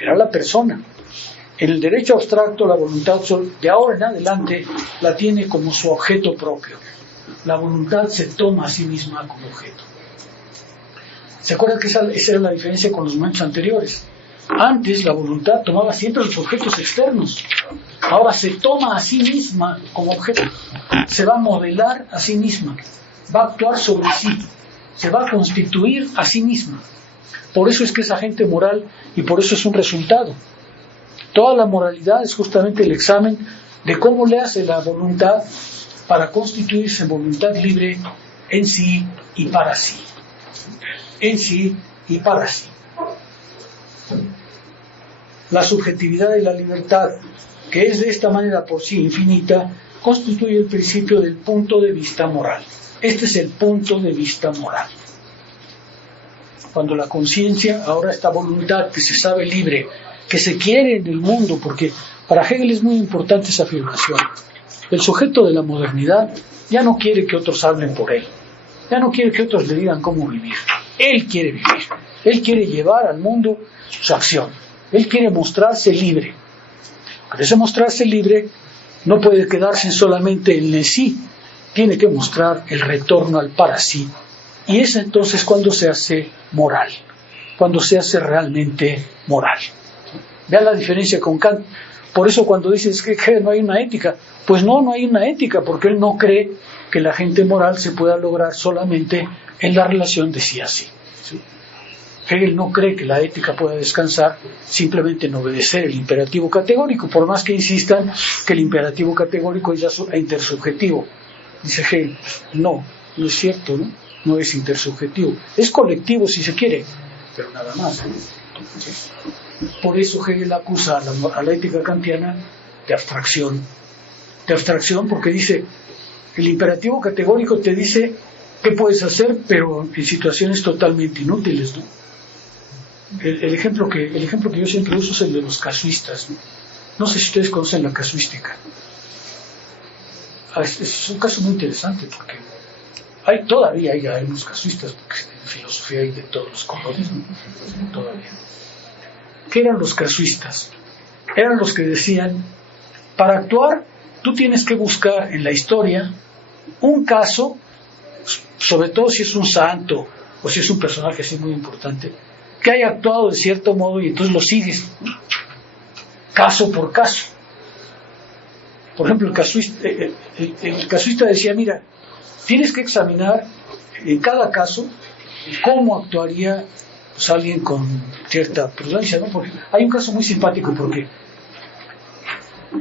Era la persona. En el derecho abstracto, la voluntad de ahora en adelante la tiene como su objeto propio. La voluntad se toma a sí misma como objeto. ¿Se acuerdan que esa era la diferencia con los momentos anteriores? Antes la voluntad tomaba siempre los objetos externos. Ahora se toma a sí misma como objeto. Se va a modelar a sí misma. Va a actuar sobre sí. Se va a constituir a sí misma. Por eso es que es agente moral y por eso es un resultado. Toda la moralidad es justamente el examen de cómo le hace la voluntad para constituirse en voluntad libre en sí y para sí. En sí y para sí. La subjetividad de la libertad, que es de esta manera por sí infinita, constituye el principio del punto de vista moral. Este es el punto de vista moral. Cuando la conciencia, ahora esta voluntad que se sabe libre, que se quiere en el mundo, porque para Hegel es muy importante esa afirmación. El sujeto de la modernidad ya no quiere que otros hablen por él, ya no quiere que otros le digan cómo vivir. Él quiere vivir, él quiere llevar al mundo su acción, él quiere mostrarse libre. Pero ese mostrarse libre no puede quedarse solamente en el sí, tiene que mostrar el retorno al para sí. Y es entonces cuando se hace moral, cuando se hace realmente moral. Vean la diferencia con Kant. Por eso cuando dices que no hay una ética, pues no hay una ética, porque él no cree que la gente moral se pueda lograr solamente en la relación de sí a sí. ¿Sí? Hegel no cree que la ética pueda descansar simplemente en obedecer el imperativo categórico, por más que insistan que el imperativo categórico es ya intersubjetivo. Dice Hegel, no es cierto, ¿no? No es intersubjetivo. Es colectivo si se quiere, pero nada más, ¿no? ¿Sí? Por eso Hegel acusa a la ética kantiana de abstracción. De abstracción porque dice, el imperativo categórico te dice qué puedes hacer, pero en situaciones totalmente inútiles, ¿no? El ejemplo que yo siempre uso es el de los casuistas, ¿no? No sé si ustedes conocen la casuística. Es un caso muy interesante porque todavía hay unos casuistas, porque en filosofía hay de todos los colores, ¿no? Todavía. ¿Qué eran los casuistas? Eran los que decían, para actuar tú tienes que buscar en la historia un caso, sobre todo si es un santo o si es un personaje así muy importante, que haya actuado de cierto modo y entonces lo sigues, caso por caso. Por ejemplo, el casuista decía, mira, tienes que examinar en cada caso cómo actuaría, pues, alguien con cierta prudencia, ¿no? Porque hay un caso muy simpático, porque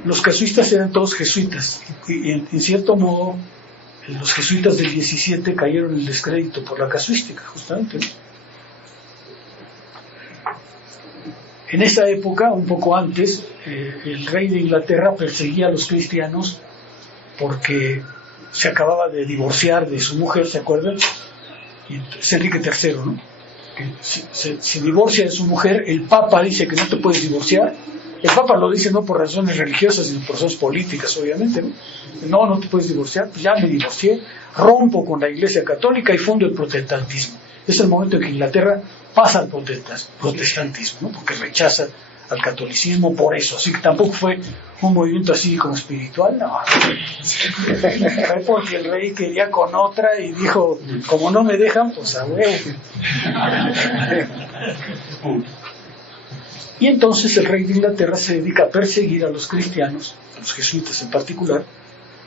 los casuistas eran todos jesuitas, y en cierto modo los jesuitas del 17 cayeron en el descrédito por la casuística, justamente, ¿no? En esa época, un poco antes, el rey de Inglaterra perseguía a los cristianos porque se acababa de divorciar de su mujer, ¿se acuerdan? Y es Enrique III, ¿no? Que se divorcia de su mujer, el Papa dice que no te puedes divorciar. El Papa lo dice no por razones religiosas, sino por razones políticas, obviamente, ¿no? No te puedes divorciar. Pues ya me divorcié, rompo con la Iglesia Católica y fundo el protestantismo. Es el momento en que Inglaterra pasa al protestantismo, ¿no? Porque rechaza al catolicismo por eso. Así que tampoco fue un movimiento así como espiritual, no. Fue porque el rey quería con otra y dijo, como no me dejan, pues a huevo. Y entonces el rey de Inglaterra se dedica a perseguir a los cristianos, a los jesuitas en particular,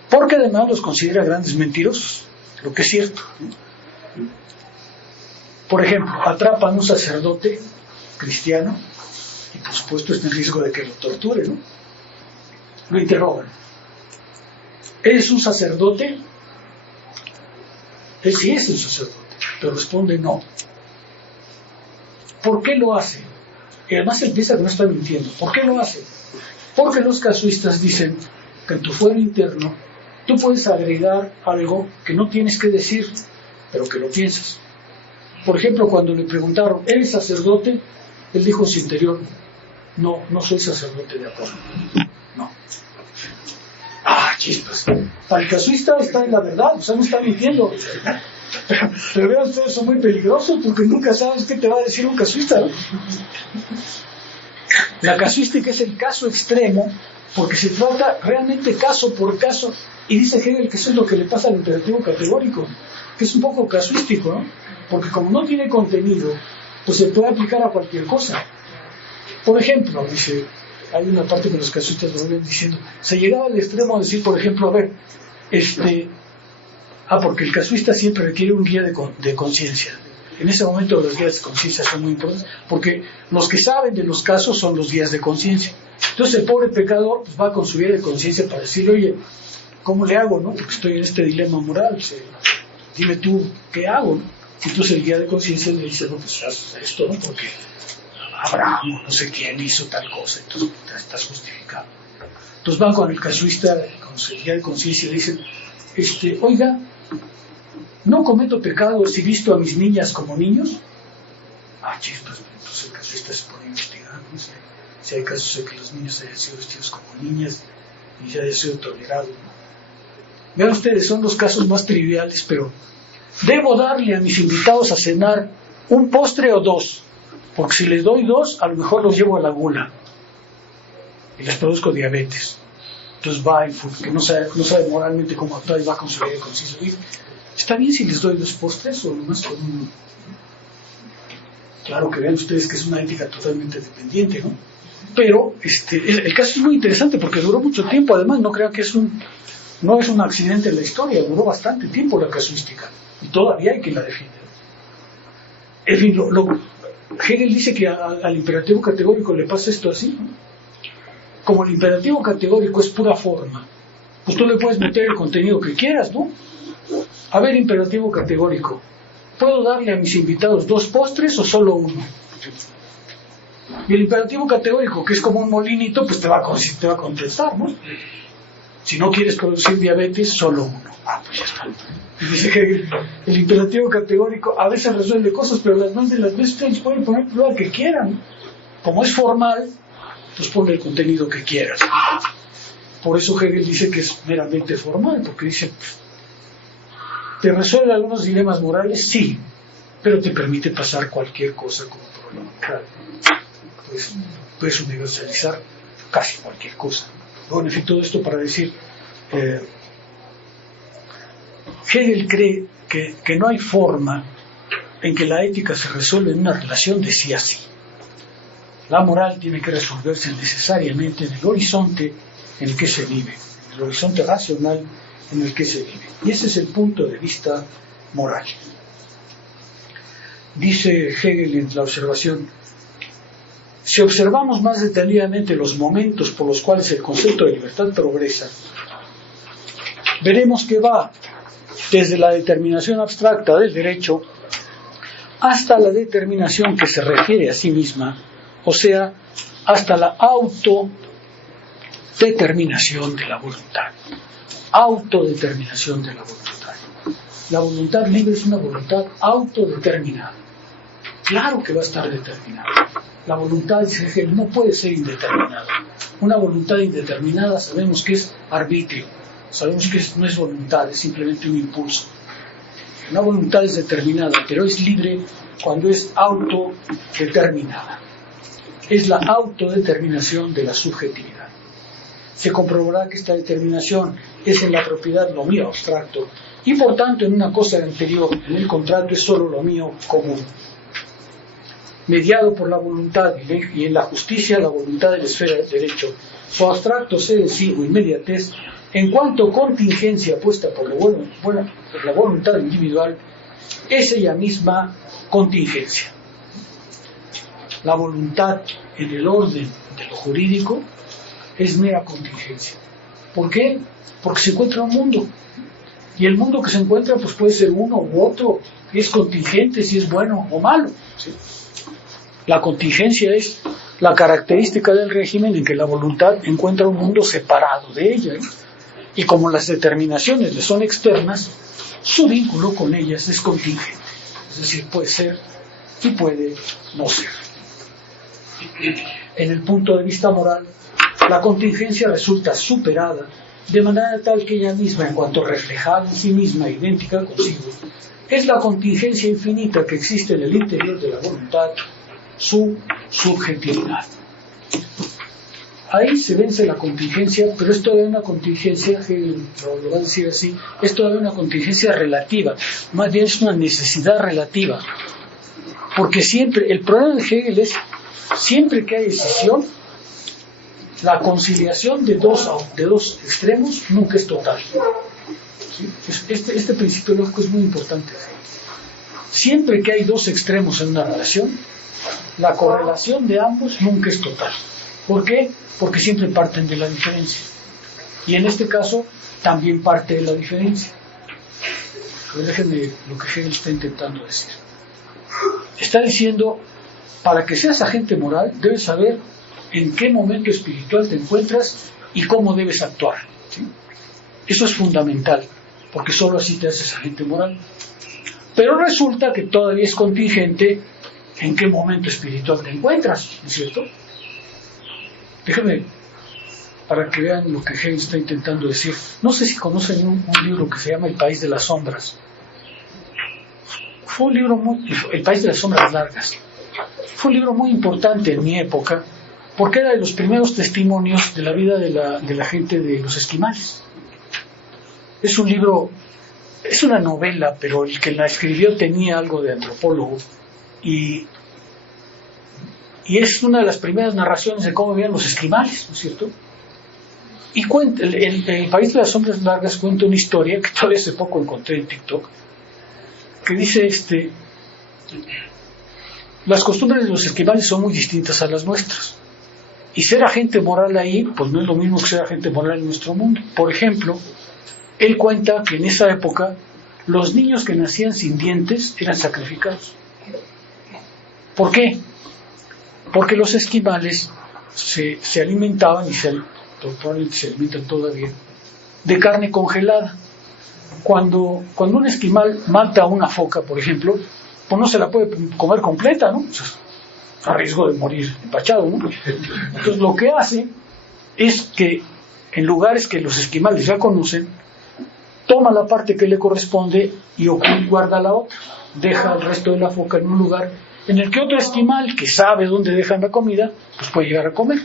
porque además los considera grandes mentirosos, lo que es cierto, ¿no? Por ejemplo, atrapan a un sacerdote cristiano y por supuesto está en riesgo de que lo torture, ¿no? Lo interrogan. ¿Eres un sacerdote? Él sí es un sacerdote, pero responde no. ¿Por qué lo hace? Y además él piensa que no está mintiendo. ¿Por qué lo hace? Porque los casuistas dicen que en tu fuero interno tú puedes agregar algo que no tienes que decir, pero que lo piensas. Por ejemplo, cuando le preguntaron, ¿eres sacerdote? Él dijo en su interior, no soy sacerdote de Apolo. No. Ah, chispas. Para el casuista está en la verdad, o sea, no está mintiendo. Pero vean ustedes, son muy peligrosos porque nunca sabes qué te va a decir un casuista, ¿no? La casuística es el caso extremo porque se trata realmente caso por caso, y dice Hegel que eso es lo que le pasa al imperativo categórico, que es un poco casuístico, ¿no? Porque como no tiene contenido, pues se puede aplicar a cualquier cosa. Por ejemplo, dice, hay una parte que los casuistas lo ven diciendo, se llegaba al extremo de decir, por ejemplo, a ver, porque el casuista siempre requiere un guía de conciencia. En ese momento los guías de conciencia son muy importantes, porque los que saben de los casos son los guías de conciencia. Entonces el pobre pecador pues, va con su guía de conciencia para decirle, oye, ¿cómo le hago, no? Porque estoy en este dilema moral, dime tú, ¿qué hago, no? Entonces el guía de conciencia le dice, no, pues haz esto, ¿no? Porque Abraham, no sé quién hizo tal cosa, entonces estás justificado. Entonces van con el casuista, con su guía de conciencia y le dicen, oiga, ¿no cometo pecado si visto a mis niñas como niños? Ah, chispas, entonces el casuista se pone a investigar, ¿no? Si hay casos en que los niños hayan sido vestidos como niñas y ya haya sido tolerado, ¿no? Vean ustedes, son los casos más triviales, pero debo darle a mis invitados a cenar un postre o dos, porque si les doy dos, a lo mejor los llevo a la gula y les produzco diabetes. Entonces va el que no sabe moralmente cómo actuar y va con su guía de conciencia. ¿Está bien si les doy dos postres o nomás con uno? Claro que vean ustedes que es una ética totalmente dependiente, ¿no? Pero el caso es muy interesante porque duró mucho tiempo. Además, no crean que no es un accidente en la historia, duró bastante tiempo la casuística y todavía hay quien la defiende. En fin, Hegel dice que al imperativo categórico le pasa esto así, ¿no? Como el imperativo categórico es pura forma, pues tú le puedes meter el contenido que quieras, ¿no? A ver, imperativo categórico, ¿puedo darle a mis invitados dos postres o solo uno? Y el imperativo categórico, que es como un molinito, pues te va a contestar, ¿no? Si no quieres producir diabetes, solo uno. Ah, pues ya está. Y dice que el imperativo categórico a veces resuelve cosas, pero las veces ustedes pueden poner lo que quieran, ¿no? Como es formal, pues ponle el contenido que quieras. Por eso Hegel dice que es meramente formal, porque dice, ¿te resuelve algunos dilemas morales? Sí, pero te permite pasar cualquier cosa como problema moral. Pues, puedes universalizar casi cualquier cosa. Bueno, en fin, todo esto para decir, Hegel cree que no hay forma en que la ética se resuelve en una relación de sí a sí. La moral tiene que resolverse necesariamente en el horizonte en el que se vive, en el horizonte racional en el que se vive. Y ese es el punto de vista moral. Dice Hegel en la observación: si observamos más detenidamente los momentos por los cuales el concepto de libertad progresa, veremos que va desde la determinación abstracta del derecho hasta la determinación que se refiere a sí misma, o sea, hasta la autodeterminación de la voluntad. Autodeterminación de la voluntad. La voluntad libre es una voluntad autodeterminada. Claro que va a estar determinada. La voluntad, dice Hegel, no puede ser indeterminada. Una voluntad indeterminada sabemos que es arbitrio, sabemos que no es voluntad, es simplemente un impulso. Una voluntad es determinada, pero es libre cuando es autodeterminada. Es la autodeterminación de la subjetividad. Se comprobará que esta determinación es en la propiedad lo mío abstracto, y por tanto en una cosa anterior, en el contrato, es solo lo mío común. Mediado por la voluntad y en la justicia la voluntad de la esfera del derecho, su abstracto ser en sí o inmediatez, en cuanto contingencia puesta por la voluntad individual, es ella misma contingencia. La voluntad en el orden de lo jurídico es mera contingencia. ¿Por qué? Porque se encuentra un mundo, y el mundo que se encuentra pues puede ser uno u otro, es contingente si es bueno o malo, ¿sí? La contingencia es la característica del régimen en que la voluntad encuentra un mundo separado de ella, ¿eh? Y como las determinaciones le son externas, su vínculo con ellas es contingente, es decir, puede ser y puede no ser. En el punto de vista moral, la contingencia resulta superada de manera tal que ella misma, en cuanto reflejada en sí misma, idéntica consigo, es la contingencia infinita que existe en el interior de la voluntad, su subjetividad. Ahí se vence la contingencia, pero es todavía una contingencia, lo va a decir así, es todavía una contingencia relativa, más bien es una necesidad relativa, porque siempre, el problema de Hegel es, siempre que hay decisión, la conciliación de dos extremos nunca es total. ¿Sí? Este principio lógico es muy importante. Siempre que hay dos extremos en una relación, la correlación de ambos nunca es total. ¿Por qué? Porque siempre parten de la diferencia. Y en este caso también parte de la diferencia. Pero déjenme lo que Hegel está intentando decir. Está diciendo, para que seas agente moral, debes saber en qué momento espiritual te encuentras y cómo debes actuar. ¿Sí? Eso es fundamental, porque solo así te haces agente moral. Pero resulta que todavía es contingente en qué momento espiritual te encuentras, ¿no es cierto? Déjenme, para que vean lo que Hegel está intentando decir. No sé si conocen un libro que se llama El País de las Sombras. Fue un libro El País de las Sombras Largas. Fue un libro muy importante en mi época, porque era de los primeros testimonios de la vida de la gente de los esquimales. Es un libro, es una novela, pero el que la escribió tenía algo de antropólogo, y es una de las primeras narraciones de cómo vivían los esquimales, ¿no es cierto? Y cuenta, el País de las Sombras Largas cuenta una historia que todavía hace poco encontré en TikTok, que dice las costumbres de los esquimales son muy distintas a las nuestras, y ser agente moral ahí pues no es lo mismo que ser agente moral en nuestro mundo. Por ejemplo, él cuenta que en esa época los niños que nacían sin dientes eran sacrificados. ¿Por qué? Porque los esquimales se alimentaban, y probablemente se alimentan todavía, de carne congelada. Cuando un esquimal mata a una foca, por ejemplo, pues no se la puede comer completa, ¿no? O sea, a riesgo de morir empachado, ¿no? Entonces lo que hace es que en lugares que los esquimales ya conocen, toma la parte que le corresponde y guarda la otra, deja el resto de la foca en un lugar en el que otro esquimal que sabe dónde dejan la comida, pues puede llegar a comer.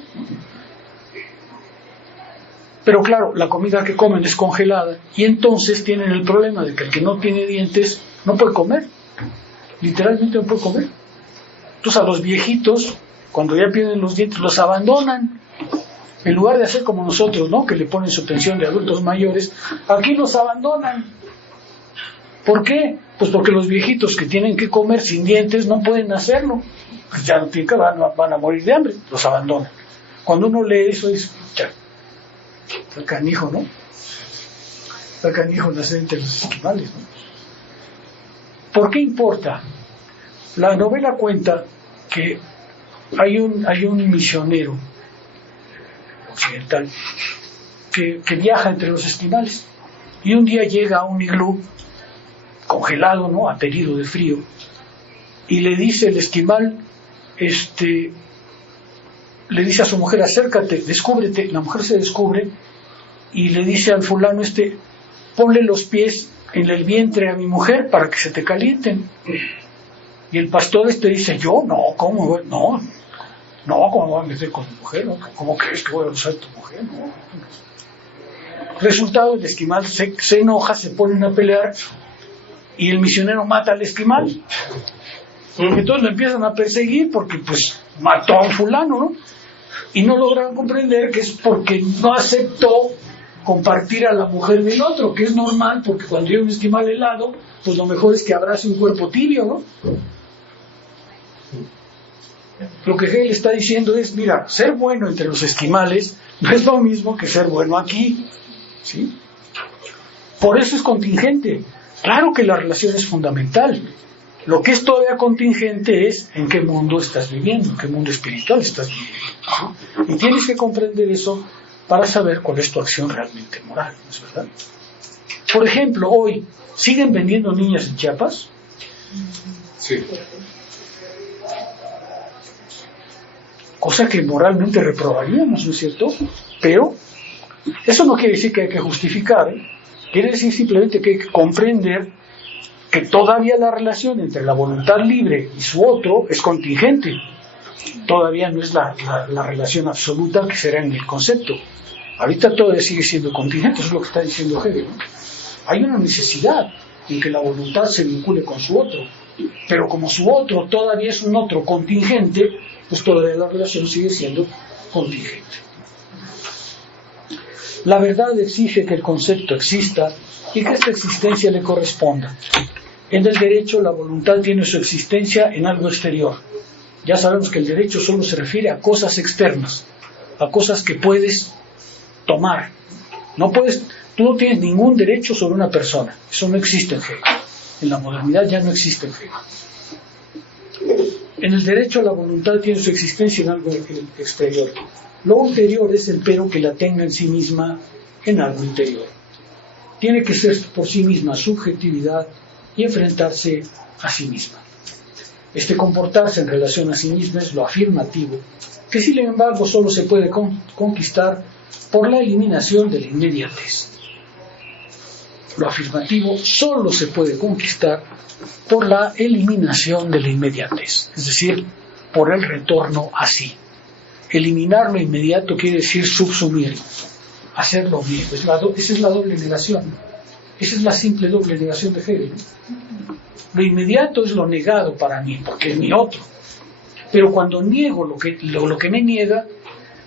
Pero claro, la comida que comen es congelada, y entonces tienen el problema de que el que no tiene dientes no puede comer, literalmente no puede comer. Entonces a los viejitos, cuando ya pierden los dientes, los abandonan. En lugar de hacer como nosotros, ¿no?, que le ponen su pensión de adultos mayores, aquí los abandonan. ¿Por qué? Pues porque los viejitos que tienen que comer sin dientes no pueden hacerlo. Pues ya no tienen que, van a morir de hambre, los abandonan. Cuando uno lee eso es, ya, el canijo, ¿no? El canijo nace entre los esquimales, ¿no? ¿Por qué importa? La novela cuenta que hay un misionero occidental que viaja entre los esquimales y un día llega a un iglú congelado, ¿no? Aterido de frío, y le dice el esquimal, le dice a su mujer, acércate, descúbrete. La mujer se descubre y le dice al fulano ponle los pies en el vientre a mi mujer para que se te calienten. Y el pastor dice, yo no, ¿cómo? No, ¿cómo voy a meter con mi mujer? ¿No? ¿Cómo crees que voy a usar tu mujer? No. Resultado, el esquimal se enoja, se ponen a pelear y el misionero mata al esquimal. Entonces lo empiezan a perseguir porque pues mató a un fulano, ¿no? Y no logran comprender que es porque no aceptó compartir a la mujer del otro, que es normal, porque cuando hay un esquimal helado, pues lo mejor es que abrace un cuerpo tibio, ¿no? Lo que Hegel está diciendo es, mira, ser bueno entre los esquimales no es lo mismo que ser bueno aquí, ¿sí? Por eso es contingente. Claro que la relación es fundamental. Lo que es todavía contingente es en qué mundo estás viviendo, en qué mundo espiritual estás viviendo. Y tienes que comprender eso para saber cuál es tu acción realmente moral, ¿no es verdad? Por ejemplo, hoy, ¿siguen vendiendo niñas en Chiapas? Sí. Cosa que moralmente reprobaríamos, ¿no es cierto? Pero eso no quiere decir que hay que justificar, ¿eh? Quiere decir simplemente que hay que comprender que todavía la relación entre la voluntad libre y su otro es contingente. Todavía no es la relación absoluta que será en el concepto. Ahorita todavía sigue siendo contingente, eso es lo que está diciendo Hegel, ¿no? Hay una necesidad en que la voluntad se vincule con su otro, pero como su otro todavía es un otro contingente, pues todavía la relación sigue siendo contingente. La verdad exige que el concepto exista y que esta existencia le corresponda. En el derecho, la voluntad tiene su existencia en algo exterior. Ya sabemos que el derecho solo se refiere a cosas externas, a cosas que puedes tomar. Tú no tienes ningún derecho sobre una persona. Eso no existe en Hegel. En la modernidad ya no existe en Hegel. En el derecho, la voluntad tiene su existencia en algo exterior. Lo ulterior es el pero que la tenga en sí misma en algo interior. Tiene que ser por sí misma subjetividad y enfrentarse a sí misma. Este comportarse en relación a sí misma es lo afirmativo, que sin embargo solo se puede conquistar por la eliminación de la inmediatez. Lo afirmativo solo se puede conquistar por la eliminación de la inmediatez, es decir, por el retorno a sí. Eliminar lo inmediato quiere decir subsumirlo, hacerlo bien. Esa es la doble negación. Esa es la simple doble negación de Hegel. Lo inmediato es lo negado para mí, porque es mi otro. Pero cuando niego lo que me niega,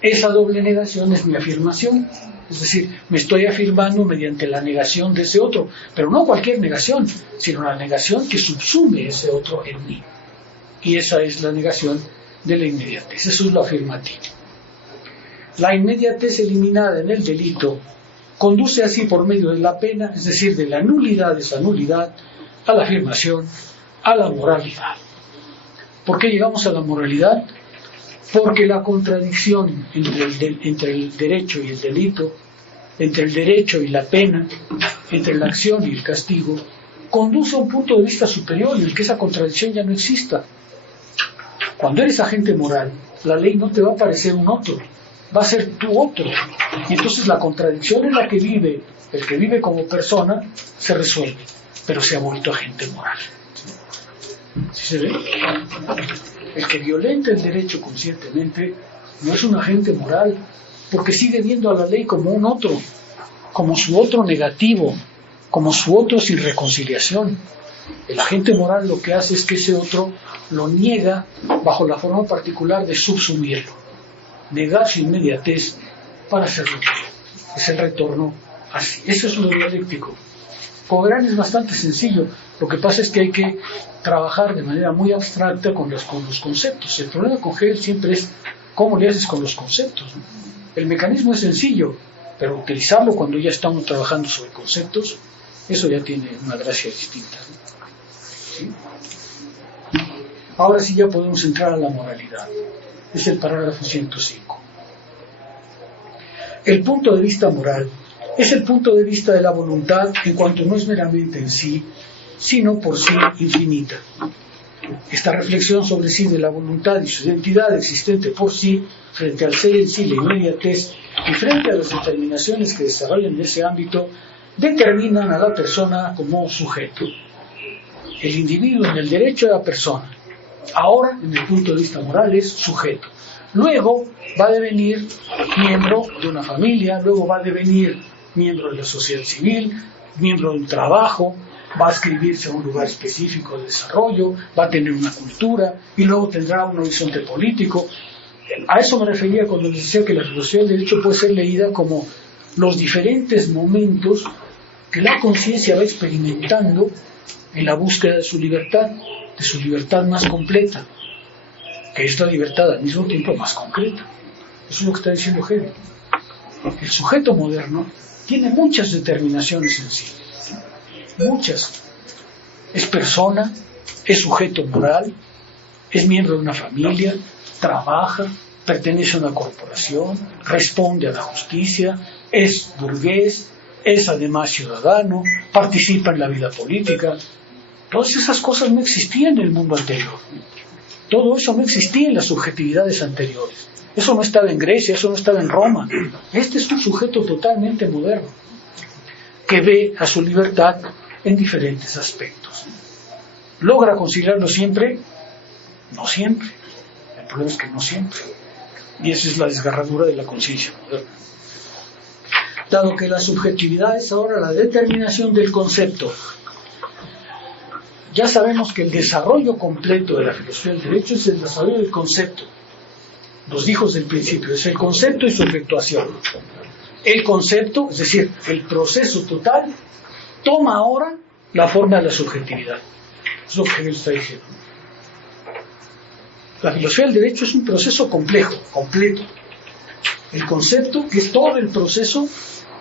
esa doble negación es mi afirmación. Es decir, me estoy afirmando mediante la negación de ese otro, pero no cualquier negación, sino la negación que subsume ese otro en mí. Y esa es la negación de la inmediatez. Eso es lo afirmativo. La inmediatez eliminada en el delito conduce así por medio de la pena, es decir, de la nulidad de esa nulidad, a la afirmación, a la moralidad. ¿Por qué llegamos a la moralidad? Porque la contradicción entre el derecho y el delito, entre el derecho y la pena, entre la acción y el castigo, conduce a un punto de vista superior en el que esa contradicción ya no exista. Cuando eres agente moral, la ley no te va a parecer un otro, va a ser tu otro. Y entonces la contradicción en la que vive el que vive como persona se resuelve, pero se ha vuelto agente moral. ¿Sí se ve? El que violenta el derecho conscientemente no es un agente moral, porque sigue viendo a la ley como un otro, como su otro negativo, como su otro sin reconciliación. El agente moral lo que hace es que ese otro lo niega bajo la forma particular de subsumirlo, negar su inmediatez para hacerlo. Es el retorno así. Eso es lo dialéctico. Con es bastante sencillo. Lo que pasa es que hay que trabajar de manera muy abstracta con los conceptos. El problema con Hegel siempre es cómo le haces con los conceptos, ¿no? El mecanismo es sencillo, pero utilizarlo cuando ya estamos trabajando sobre conceptos, eso ya tiene una gracia distinta, ¿no? ¿Sí? Ahora sí ya podemos entrar a la moralidad. Es el parágrafo 105. El punto de vista moral es el punto de vista de la voluntad en cuanto no es meramente en sí, sino por sí infinita. Esta reflexión sobre sí de la voluntad y su identidad existente por sí, frente al ser en sí, la inmediatez, y frente a las determinaciones que desarrollan en ese ámbito, determinan a la persona como sujeto. El individuo en el derecho de la persona, ahora en el punto de vista moral es sujeto. Luego va a devenir miembro de una familia, luego va a devenir miembro de la sociedad civil, miembro de un trabajo, va a inscribirse a un lugar específico de desarrollo, va a tener una cultura y luego tendrá un horizonte político. A eso me refería cuando les decía que la filosofía del derecho puede ser leída como los diferentes momentos que la conciencia va experimentando en la búsqueda de su libertad más completa, que es la libertad al mismo tiempo más concreta. Eso es lo que está diciendo Hegel. El sujeto moderno tiene muchas determinaciones en sí, muchas. Es persona, es sujeto moral, es miembro de una familia, trabaja, pertenece a una corporación, responde a la justicia, es burgués, es además ciudadano, participa en la vida política. Todas esas cosas no existían en el mundo anterior. Todo eso no existía en las subjetividades anteriores. Eso no estaba en Grecia, eso no estaba en Roma. Este es un sujeto totalmente moderno, que ve a su libertad en diferentes aspectos. ¿Logra conciliarlo siempre? No siempre. El problema es que no siempre. Y esa es la desgarradura de la conciencia moderna. Dado que la subjetividad es ahora la determinación del concepto, ya sabemos que el desarrollo completo de la filosofía del derecho es el desarrollo del concepto. Los hijos del principio, es el concepto y su efectuación. El concepto, es decir, el proceso total, toma ahora la forma de la subjetividad. Eso es lo que Hegel está diciendo. La filosofía del derecho es un proceso complejo, completo. El concepto, que es todo el proceso,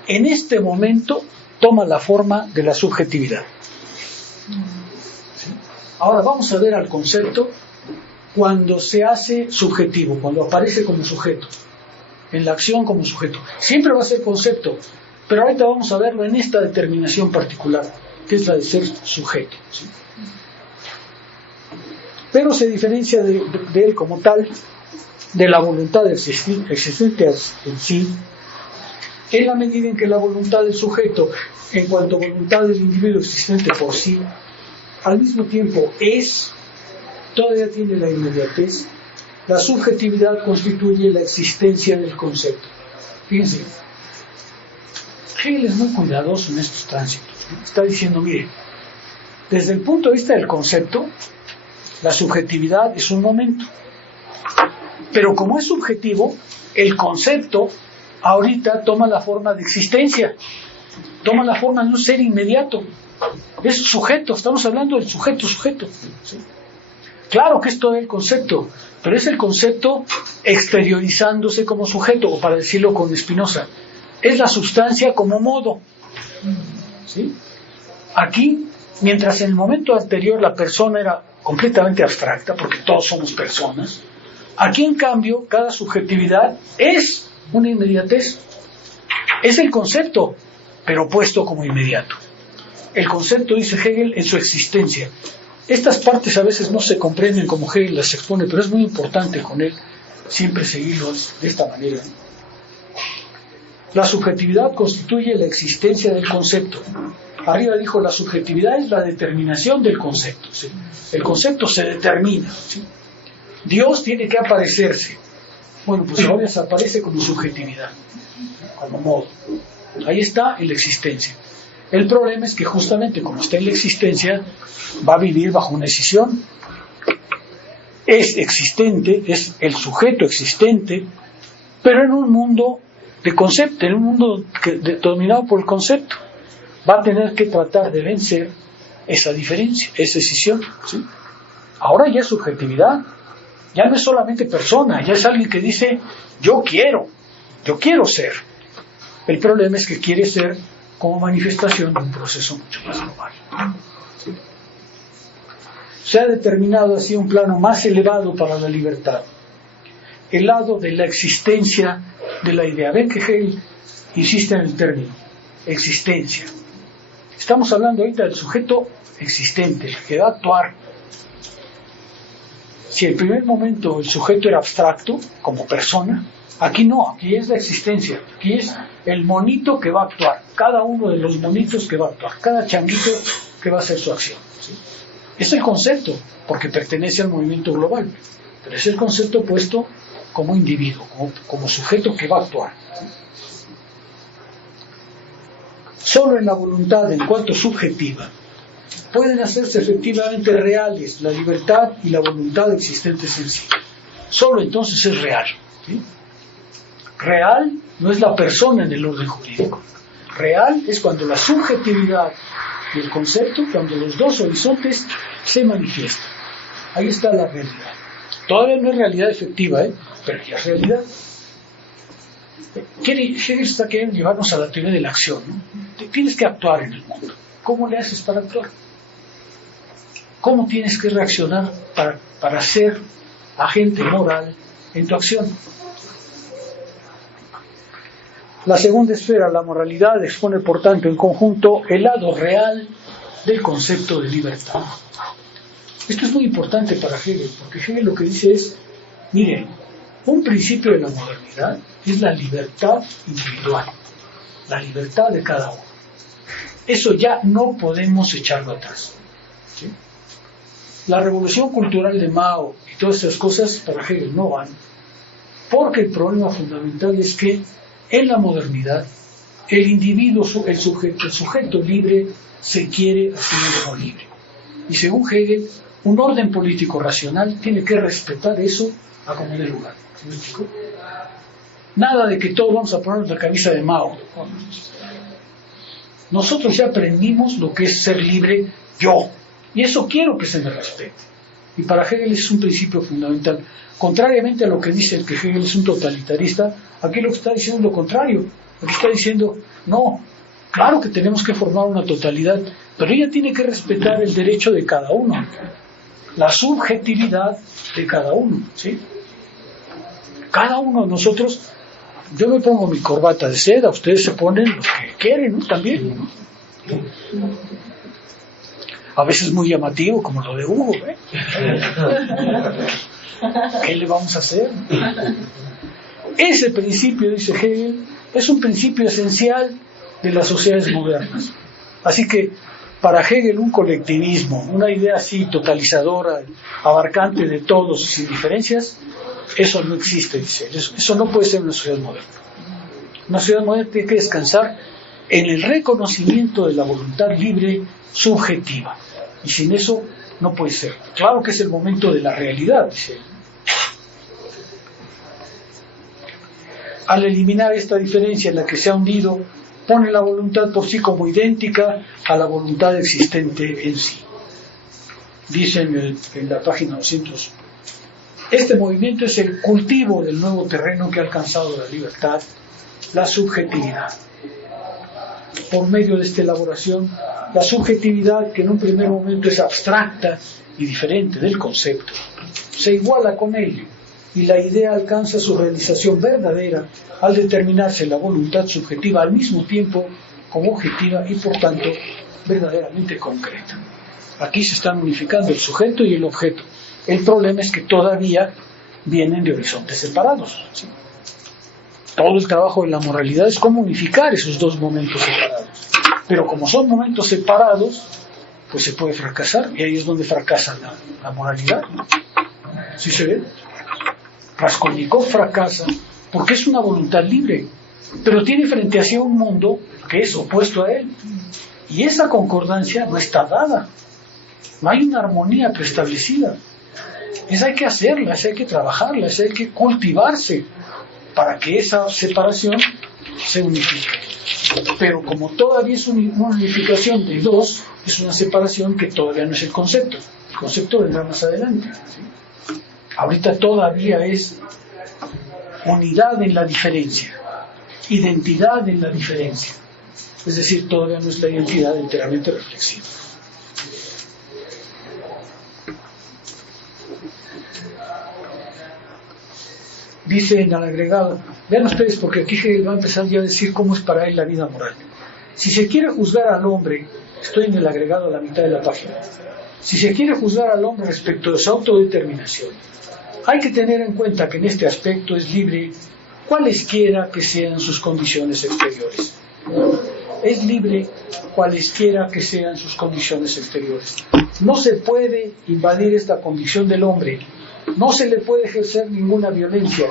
en este momento toma la forma de la subjetividad. ¿Sí? Ahora vamos a ver al concepto cuando se hace subjetivo, cuando aparece como sujeto, en la acción como sujeto. Siempre va a ser concepto, pero ahorita vamos a verlo en esta determinación particular, que es la de ser sujeto, ¿sí? Pero se diferencia de él como tal, de la voluntad existente en sí, en la medida en que la voluntad del sujeto, en cuanto a voluntad del individuo existente por sí, al mismo tiempo todavía tiene la inmediatez. La subjetividad constituye la existencia del concepto. Fíjense, Hegel es muy cuidadoso en estos tránsitos, ¿no? Está diciendo, mire, desde el punto de vista del concepto, la subjetividad es un momento. Pero como es subjetivo, el concepto ahorita toma la forma de existencia, toma la forma de un ser inmediato. Es sujeto, estamos hablando del sujeto, ¿sí? Claro que es todo el concepto, pero es el concepto exteriorizándose como sujeto, o para decirlo con Spinoza, es la sustancia como modo, ¿sí? Aquí, mientras en el momento anterior la persona era completamente abstracta, porque todos somos personas, aquí en cambio cada subjetividad es una inmediatez, es el concepto, pero puesto como inmediato. El concepto, dice Hegel, en su existencia. Estas partes a veces no se comprenden como Hegel las expone, pero es muy importante con él siempre seguirlos de esta manera. La subjetividad constituye la existencia del concepto. Arriba dijo, la subjetividad es la determinación del concepto, ¿sí? El concepto se determina, ¿sí? Dios tiene que aparecerse. Bueno, pues ahora se aparece como subjetividad, como modo. Ahí está en la existencia. El problema es que justamente como está en la existencia, va a vivir bajo una decisión. Es existente, es el sujeto existente, pero en un mundo de concepto, en un mundo dominado por el concepto. va a tener que tratar de vencer esa diferencia, esa escisión, ¿sí? Ahora ya es subjetividad, ya no es solamente persona, ya es alguien que dice, yo quiero ser. El problema es que quiere ser como manifestación de un proceso mucho más global. ¿Sí? Se ha determinado así un plano más elevado para la libertad, el lado de la existencia de la idea. Ven que Hegel insiste en el término, existencia. Estamos hablando ahorita del sujeto existente, el que va a actuar. Si en el primer momento el sujeto era abstracto, como persona, aquí no, aquí es la existencia, aquí es el monito que va a actuar, cada uno de los monitos que va a actuar, cada changuito que va a hacer su acción. ¿Sí? Es el concepto, porque pertenece al movimiento global, pero es el concepto puesto como individuo, como sujeto que va a actuar. ¿Sí? Solo en la voluntad, en cuanto subjetiva, pueden hacerse efectivamente reales la libertad y la voluntad existentes en sí. Solo entonces es real. ¿Sí? Real no es la persona en el orden jurídico. Real es cuando la subjetividad y el concepto, cuando los dos horizontes se manifiestan. Ahí está la realidad. Todavía no es realidad efectiva, pero ya es realidad. Hegel está queriendo llevarnos a la teoría de la acción, ¿no? Tienes que actuar en el mundo. ¿Cómo le haces para actuar? ¿Cómo tienes que reaccionar para ser agente moral en tu acción? La segunda esfera, la moralidad, expone por tanto en conjunto el lado real del concepto de libertad. Esto es muy importante para Hegel, porque Hegel lo que dice es, miren, un principio de la modernidad es la libertad individual, la libertad de cada uno. Eso ya no podemos echarlo atrás. ¿Sí? La revolución cultural de Mao y todas esas cosas para Hegel no van, porque el problema fundamental es que en la modernidad el individuo, el sujeto libre se quiere a sí mismo libre. Y según Hegel, un orden político racional tiene que respetar eso a como dé lugar. ¿Sí me explico? Nada de que todos vamos a ponernos la camisa de Mao. Nosotros ya aprendimos lo que es ser libre yo, y eso quiero que se me respete. Y para Hegel es un principio fundamental. Contrariamente a lo que dice que Hegel es un totalitarista, aquí lo que está diciendo es lo contrario. Lo que está diciendo, no, claro que tenemos que formar una totalidad, pero ella tiene que respetar el derecho de cada uno, la subjetividad de cada uno, ¿sí? Cada uno de nosotros, yo me pongo mi corbata de seda, ustedes se ponen los que quieren, ¿no? También, ¿no? A veces muy llamativo, como lo de Hugo, ¿eh? ¿Qué le vamos a hacer? Ese principio, dice Hegel, es un principio esencial de las sociedades modernas. Así que para Hegel un colectivismo, una idea así totalizadora, abarcante de todos sin diferencias, eso no existe, dice él. Eso no puede ser una sociedad moderna. Una sociedad moderna tiene que descansar en el reconocimiento de la voluntad libre subjetiva. Y sin eso no puede ser. Claro que es el momento de la realidad, dice él. Al eliminar esta diferencia en la que se ha hundido, pone la voluntad por sí como idéntica a la voluntad existente en sí. Dice en la página 200. Este movimiento es el cultivo del nuevo terreno que ha alcanzado la libertad, la subjetividad. Por medio de esta elaboración, la subjetividad, que en un primer momento es abstracta y diferente del concepto, se iguala con él, y la idea alcanza su realización verdadera al determinarse la voluntad subjetiva al mismo tiempo como objetiva y por tanto verdaderamente concreta. Aquí se están unificando el sujeto y el objeto. El problema es que todavía vienen de horizontes separados, ¿sí? Todo el trabajo de la moralidad es cómo unificar esos dos momentos separados. Pero como son momentos separados, pues se puede fracasar, y ahí es donde fracasa la moralidad, ¿no? ¿Sí se ve? Raskolnikov fracasa porque es una voluntad libre, pero tiene frente a sí un mundo que es opuesto a él, y esa concordancia no está dada, no hay una armonía preestablecida. Esa hay que hacerla, esa hay que trabajarla, esa hay que cultivarse para que esa separación se unifique. Pero como todavía es una unificación de dos, es una separación que todavía no es el concepto. El concepto vendrá más adelante, ¿sí? Ahorita todavía es unidad en la diferencia, identidad en la diferencia. Es decir, todavía no es la identidad enteramente reflexiva. Dice en el agregado, vean ustedes, porque aquí Hegel va a empezar ya a decir cómo es para él la vida moral. Si se quiere juzgar al hombre, estoy en el agregado a la mitad de la página, si se quiere juzgar al hombre respecto de su autodeterminación, hay que tener en cuenta que en este aspecto es libre cualesquiera que sean sus condiciones exteriores. Es libre cualesquiera que sean sus condiciones exteriores. No se puede invadir esta condición del hombre, no se le puede ejercer ninguna violencia,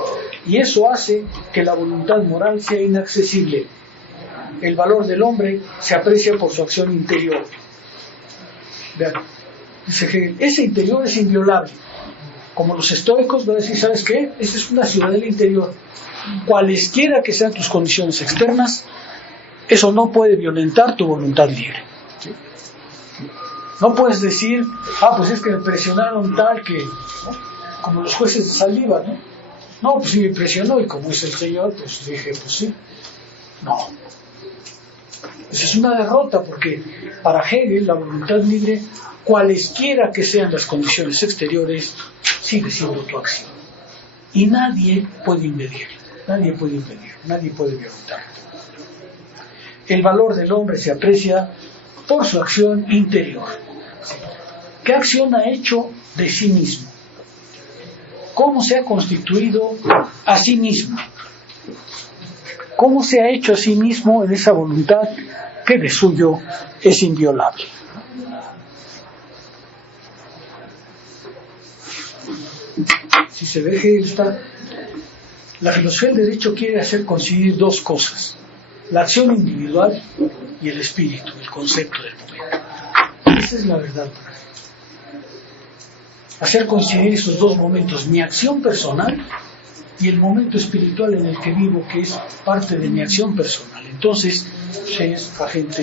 y eso hace que la voluntad moral sea inaccesible. El valor del hombre se aprecia por su acción interior. Vean, dice Hegel, ese interior es inviolable. Como los estoicos, va a decir, ¿sabes qué? Esa es una ciudadela interior. Cualesquiera que sean tus condiciones externas, eso no puede violentar tu voluntad libre. ¿Sí? No puedes decir, pues es que me presionaron tal que, ¿no? Como los jueces de Saldívar, ¿no? No, pues sí me presionó y como es el Señor, pues dije, pues sí. No. Esa es una derrota porque para Hegel la voluntad libre, cualesquiera que sean las condiciones exteriores, sigue siendo tu acción. Y nadie puede impedir, nadie puede violentar. El valor del hombre se aprecia por su acción interior. ¿Qué acción ha hecho de sí mismo? ¿Cómo se ha constituido a sí mismo? ¿Cómo se ha hecho a sí mismo en esa voluntad que de suyo es inviolable? Si se ve la filosofía del derecho quiere hacer coincidir dos cosas: la acción individual y el espíritu, el concepto del momento. Esa es la verdad. Hacer coincidir esos dos momentos, mi acción personal y el momento espiritual en el que vivo, que es parte de mi acción personal. Entonces, se es agente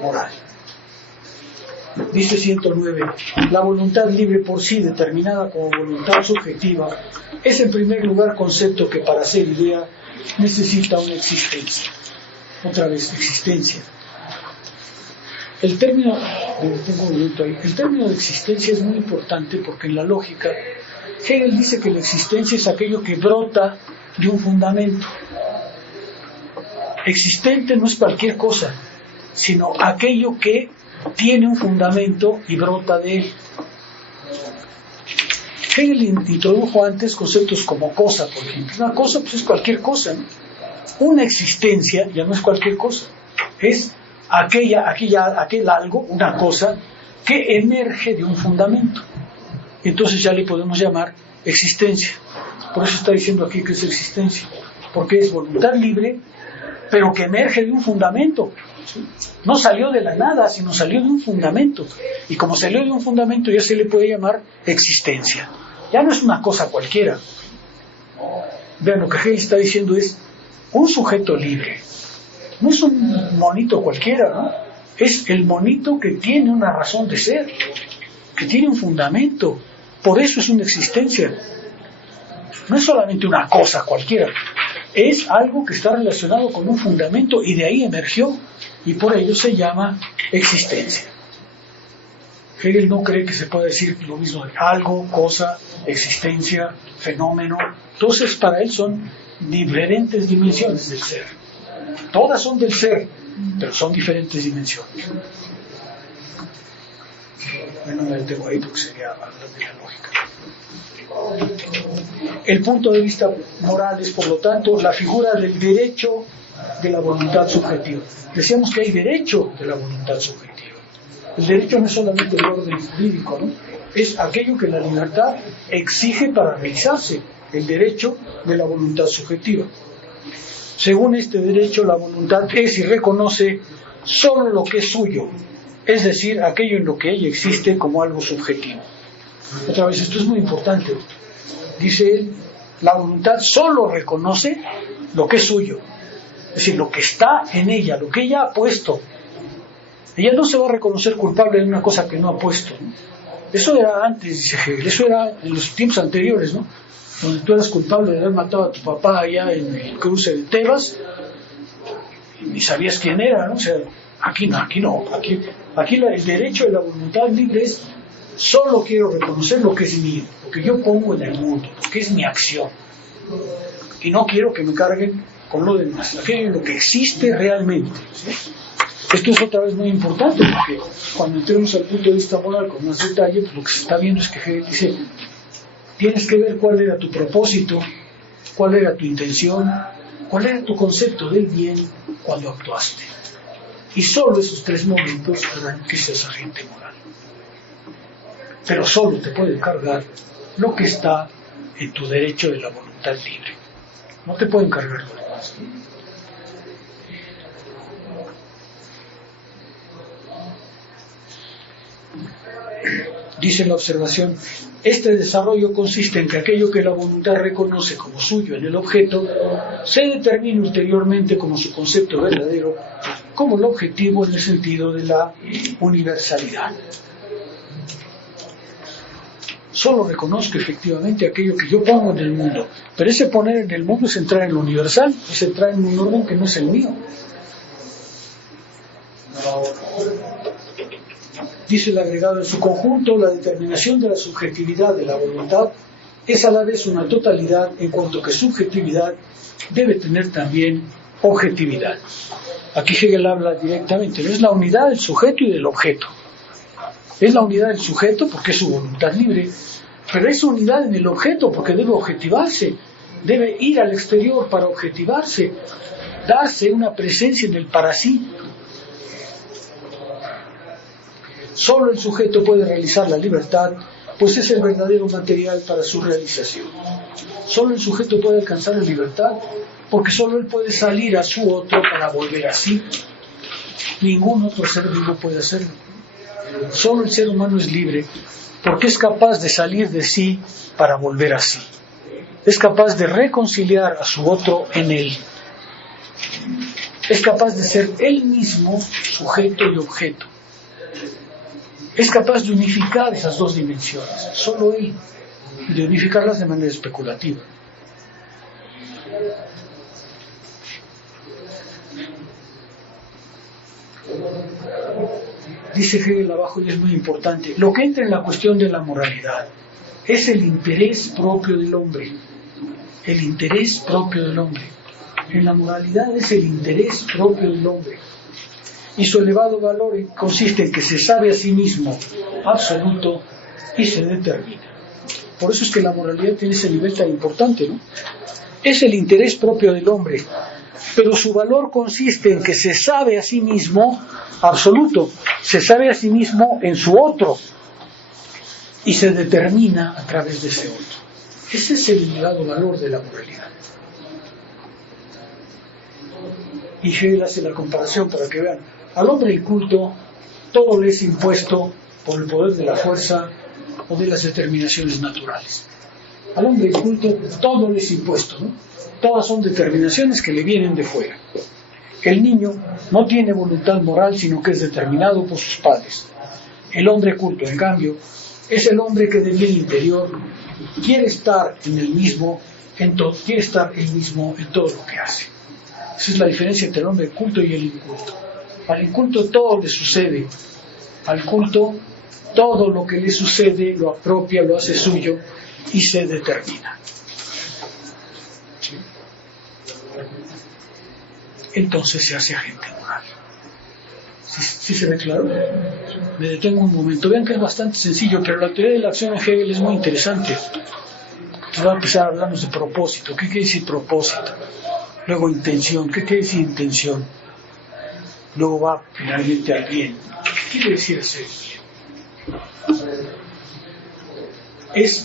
moral. Dice 109, la voluntad libre por sí, determinada como voluntad subjetiva, es en primer lugar concepto que para ser idea necesita una existencia. Otra vez, existencia. El término de existencia es muy importante porque en la lógica Hegel dice que la existencia es aquello que brota de un fundamento. Existente no es cualquier cosa, sino aquello que tiene un fundamento y brota de él. Hegel introdujo antes conceptos como cosa, por ejemplo. Una cosa pues es cualquier cosa, ¿no? Una existencia ya no es cualquier cosa, es aquel algo, una cosa, que emerge de un fundamento. Entonces ya le podemos llamar existencia. Por eso está diciendo aquí que es existencia, porque es voluntad libre, pero que emerge de un fundamento. ¿Sí? No salió de la nada, sino salió de un fundamento. Y como salió de un fundamento, ya se le puede llamar existencia. Ya no es una cosa cualquiera. Vean, lo que Hegel está diciendo es un sujeto libre. No es un monito cualquiera, ¿no? Es el monito que tiene una razón de ser, que tiene un fundamento. Por eso es una existencia. No es solamente una cosa cualquiera. Es algo que está relacionado con un fundamento y de ahí emergió. Y por ello se llama existencia. Hegel no cree que se pueda decir lo mismo de algo, cosa, existencia, fenómeno. Entonces para él son diferentes dimensiones del ser. Todas son del ser, pero son diferentes dimensiones. Bueno, no tengo ahí porque sería hablar de la lógica. El punto de vista moral es, por lo tanto, la figura del derecho de la voluntad subjetiva. Decíamos que hay derecho de la voluntad subjetiva. El derecho no es solamente el orden jurídico, ¿no? Es aquello que la libertad exige para realizarse, el derecho de la voluntad subjetiva. Según este derecho, la voluntad es y reconoce solo lo que es suyo, es decir, aquello en lo que ella existe como algo subjetivo. Otra vez, esto es muy importante. Dice él, la voluntad solo reconoce lo que es suyo. Es decir, lo que está en ella, lo que ella ha puesto. Ella no se va a reconocer culpable de una cosa que no ha puesto, ¿no? Eso era antes, dice Hegel, eso era en los tiempos anteriores, ¿no? Donde tú eras culpable de haber matado a tu papá allá en el cruce de Tebas y ni sabías quién era, ¿no? O sea, aquí no, el derecho de la voluntad libre es: solo quiero reconocer lo que es mío, lo que yo pongo en el mundo, lo que es mi acción, y no quiero que me carguen con lo demás, lo que existe realmente, ¿sí? Esto es otra vez muy importante, porque cuando entremos al punto de vista moral con más detalle, pues lo que se está viendo es que Hegel dice: tienes que ver cuál era tu propósito, cuál era tu intención, cuál era tu concepto del bien cuando actuaste. Y solo esos tres momentos harán que seas agente moral. Pero solo te puede cargar lo que está en tu derecho de la voluntad libre. No te pueden cargar lo demás. Dice la observación: este desarrollo consiste en que aquello que la voluntad reconoce como suyo en el objeto se determina ulteriormente como su concepto verdadero, como el objetivo en el sentido de la universalidad. Solo reconozco efectivamente aquello que yo pongo en el mundo, pero ese poner en el mundo es entrar en lo universal, es entrar en un orden que no es el mío. Dice el agregado: en su conjunto, la determinación de la subjetividad de la voluntad es a la vez una totalidad, en cuanto que subjetividad debe tener también objetividad. Aquí Hegel habla directamente, no es la unidad del sujeto y del objeto. Es la unidad del sujeto porque es su voluntad libre, pero es unidad en el objeto porque debe objetivarse, debe ir al exterior para objetivarse, darse una presencia en el para sí. Solo el sujeto puede realizar la libertad, pues es el verdadero material para su realización. Solo el sujeto puede alcanzar la libertad, porque solo él puede salir a su otro para volver a sí. Ningún otro ser vivo puede hacerlo. Solo el ser humano es libre, porque es capaz de salir de sí para volver a sí. Es capaz de reconciliar a su otro en él. Es capaz de ser él mismo sujeto y objeto. Es capaz de unificar esas dos dimensiones, solo él, y de unificarlas de manera especulativa. Dice Hegel abajo, y es muy importante: lo que entra en la cuestión de la moralidad es el interés propio del hombre. El interés propio del hombre. En la moralidad es el interés propio del hombre. Y su elevado valor consiste en que se sabe a sí mismo absoluto y se determina. Por eso es que la moralidad tiene ese nivel tan importante, ¿no? Es el interés propio del hombre, pero su valor consiste en que se sabe a sí mismo absoluto, se sabe a sí mismo en su otro y se determina a través de ese otro. Ese es el elevado valor de la moralidad. Y Hegel hace la comparación para que vean: al hombre inculto todo le es impuesto por el poder de la fuerza o de las determinaciones naturales. Al hombre inculto todo le es impuesto, ¿no? Todas son determinaciones que le vienen de fuera. El niño no tiene voluntad moral, sino que es determinado por sus padres. El hombre culto, en cambio, es el hombre que del bien interior quiere estar en el mismo, quiere estar él mismo en todo lo que hace. Esa es la diferencia entre el hombre culto y el inculto. Al inculto todo le sucede. Al culto todo lo que le sucede lo apropia, lo hace suyo y se determina. ¿Sí? Entonces se hace agente moral. ¿Sí se ve claro? Me detengo un momento. Vean que es bastante sencillo, pero la teoría de la acción en Hegel es muy interesante. Entonces va a empezar a hablarnos de propósito. ¿Qué quiere decir propósito? Luego intención. ¿Qué quiere decir intención? Luego va finalmente al bien. ¿Qué quiere decir hacer bien?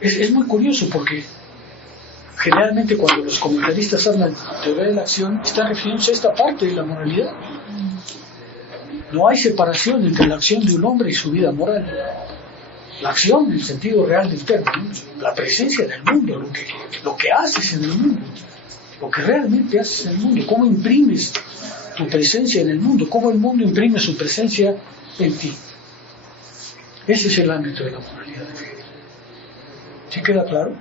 Es muy curioso porque generalmente cuando los comentaristas hablan de teoría de la acción están refiriéndose a esta parte de la moralidad. No hay separación entre la acción de un hombre y su vida moral. La acción, en el sentido real del término, la presencia del mundo, lo que haces en el mundo. lo que realmente haces en el mundo, cómo imprimes tu presencia en el mundo, cómo el mundo imprime su presencia en ti. Ese es el ámbito de la moralidad de Hegel. ¿Sí queda claro?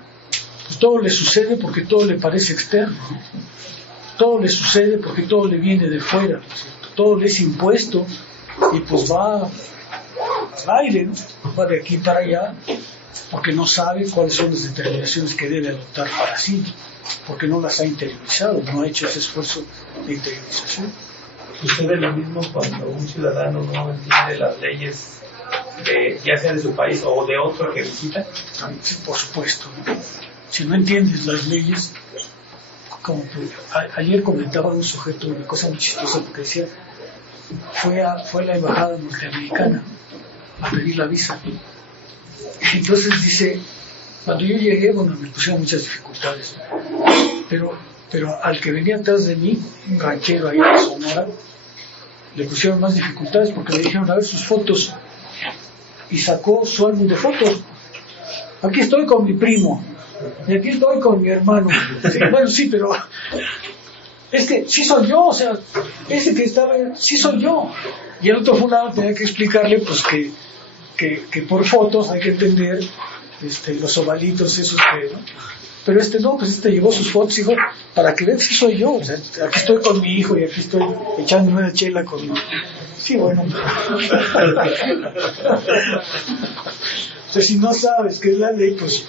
Pues todo le sucede porque todo le parece externo, ¿no? Todo le sucede porque todo le viene de fuera, ¿no es cierto? Todo le es impuesto y pues va al aire, ¿no? Va de aquí para allá, porque no sabe cuáles son las determinaciones que debe adoptar para sí, porque no las ha interiorizado, no ha hecho ese esfuerzo de interiorización. Sucede lo mismo cuando un ciudadano no entiende las leyes, ya sea de su país o de otro que visita. Sí, por supuesto, ¿no? Si no entiendes las leyes, como ayer comentaba un sujeto una cosa muy chistosa, porque decía, fue a la embajada norteamericana a pedir la visa. Entonces dice, cuando yo llegué, bueno, me pusieron muchas dificultades, pero al que venía atrás de mí, un ranchero ahí de Sonora, le pusieron más dificultades porque le dijeron a ver sus fotos, y sacó su álbum de fotos. Aquí estoy con mi primo, y aquí estoy con mi hermano. Sí, bueno, sí, pero sí soy yo, o sea, ese que estaba, sí soy yo. Y el otro fulano tenía que explicarle pues que por fotos hay que entender los ovalitos esos que, ¿no? Pero no, pues llevó sus fotos, hijo, para que vean si soy yo. O sea, aquí estoy con mi hijo y aquí estoy echándome una chela con mi... Sí, bueno. Entonces, si no sabes qué es la ley, pues...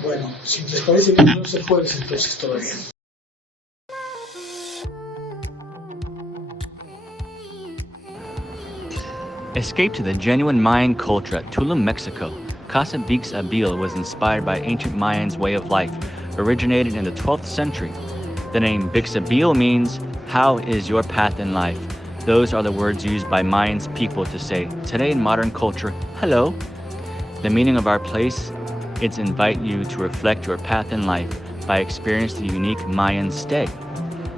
Bueno, si les parece bien, no se puede, entonces todavía. Escape to the genuine Mayan culture at Tulum, Mexico. Casa Bix Abil was inspired by ancient Mayans' way of life, originated in the 12th century. The name Bix Abil means, how is your path in life? Those are the words used by Mayans people to say, today in modern culture, hello. The meaning of our place, it's invite you to reflect your path in life by experiencing the unique Mayan stay.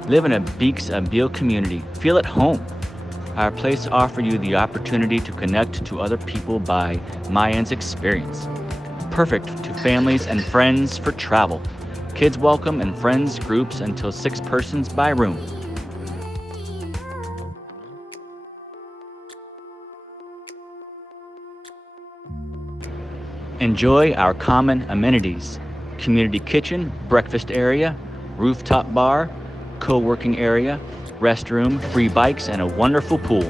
Live in a Bix Abil community, feel at home. Our place offers you the opportunity to connect to other people by Mayans experience. Perfect to families and friends for travel. Kids welcome and friends groups until 6 persons by room. Enjoy our common amenities: community kitchen, breakfast area, rooftop bar, co-working area, restroom, free bikes, and a wonderful pool.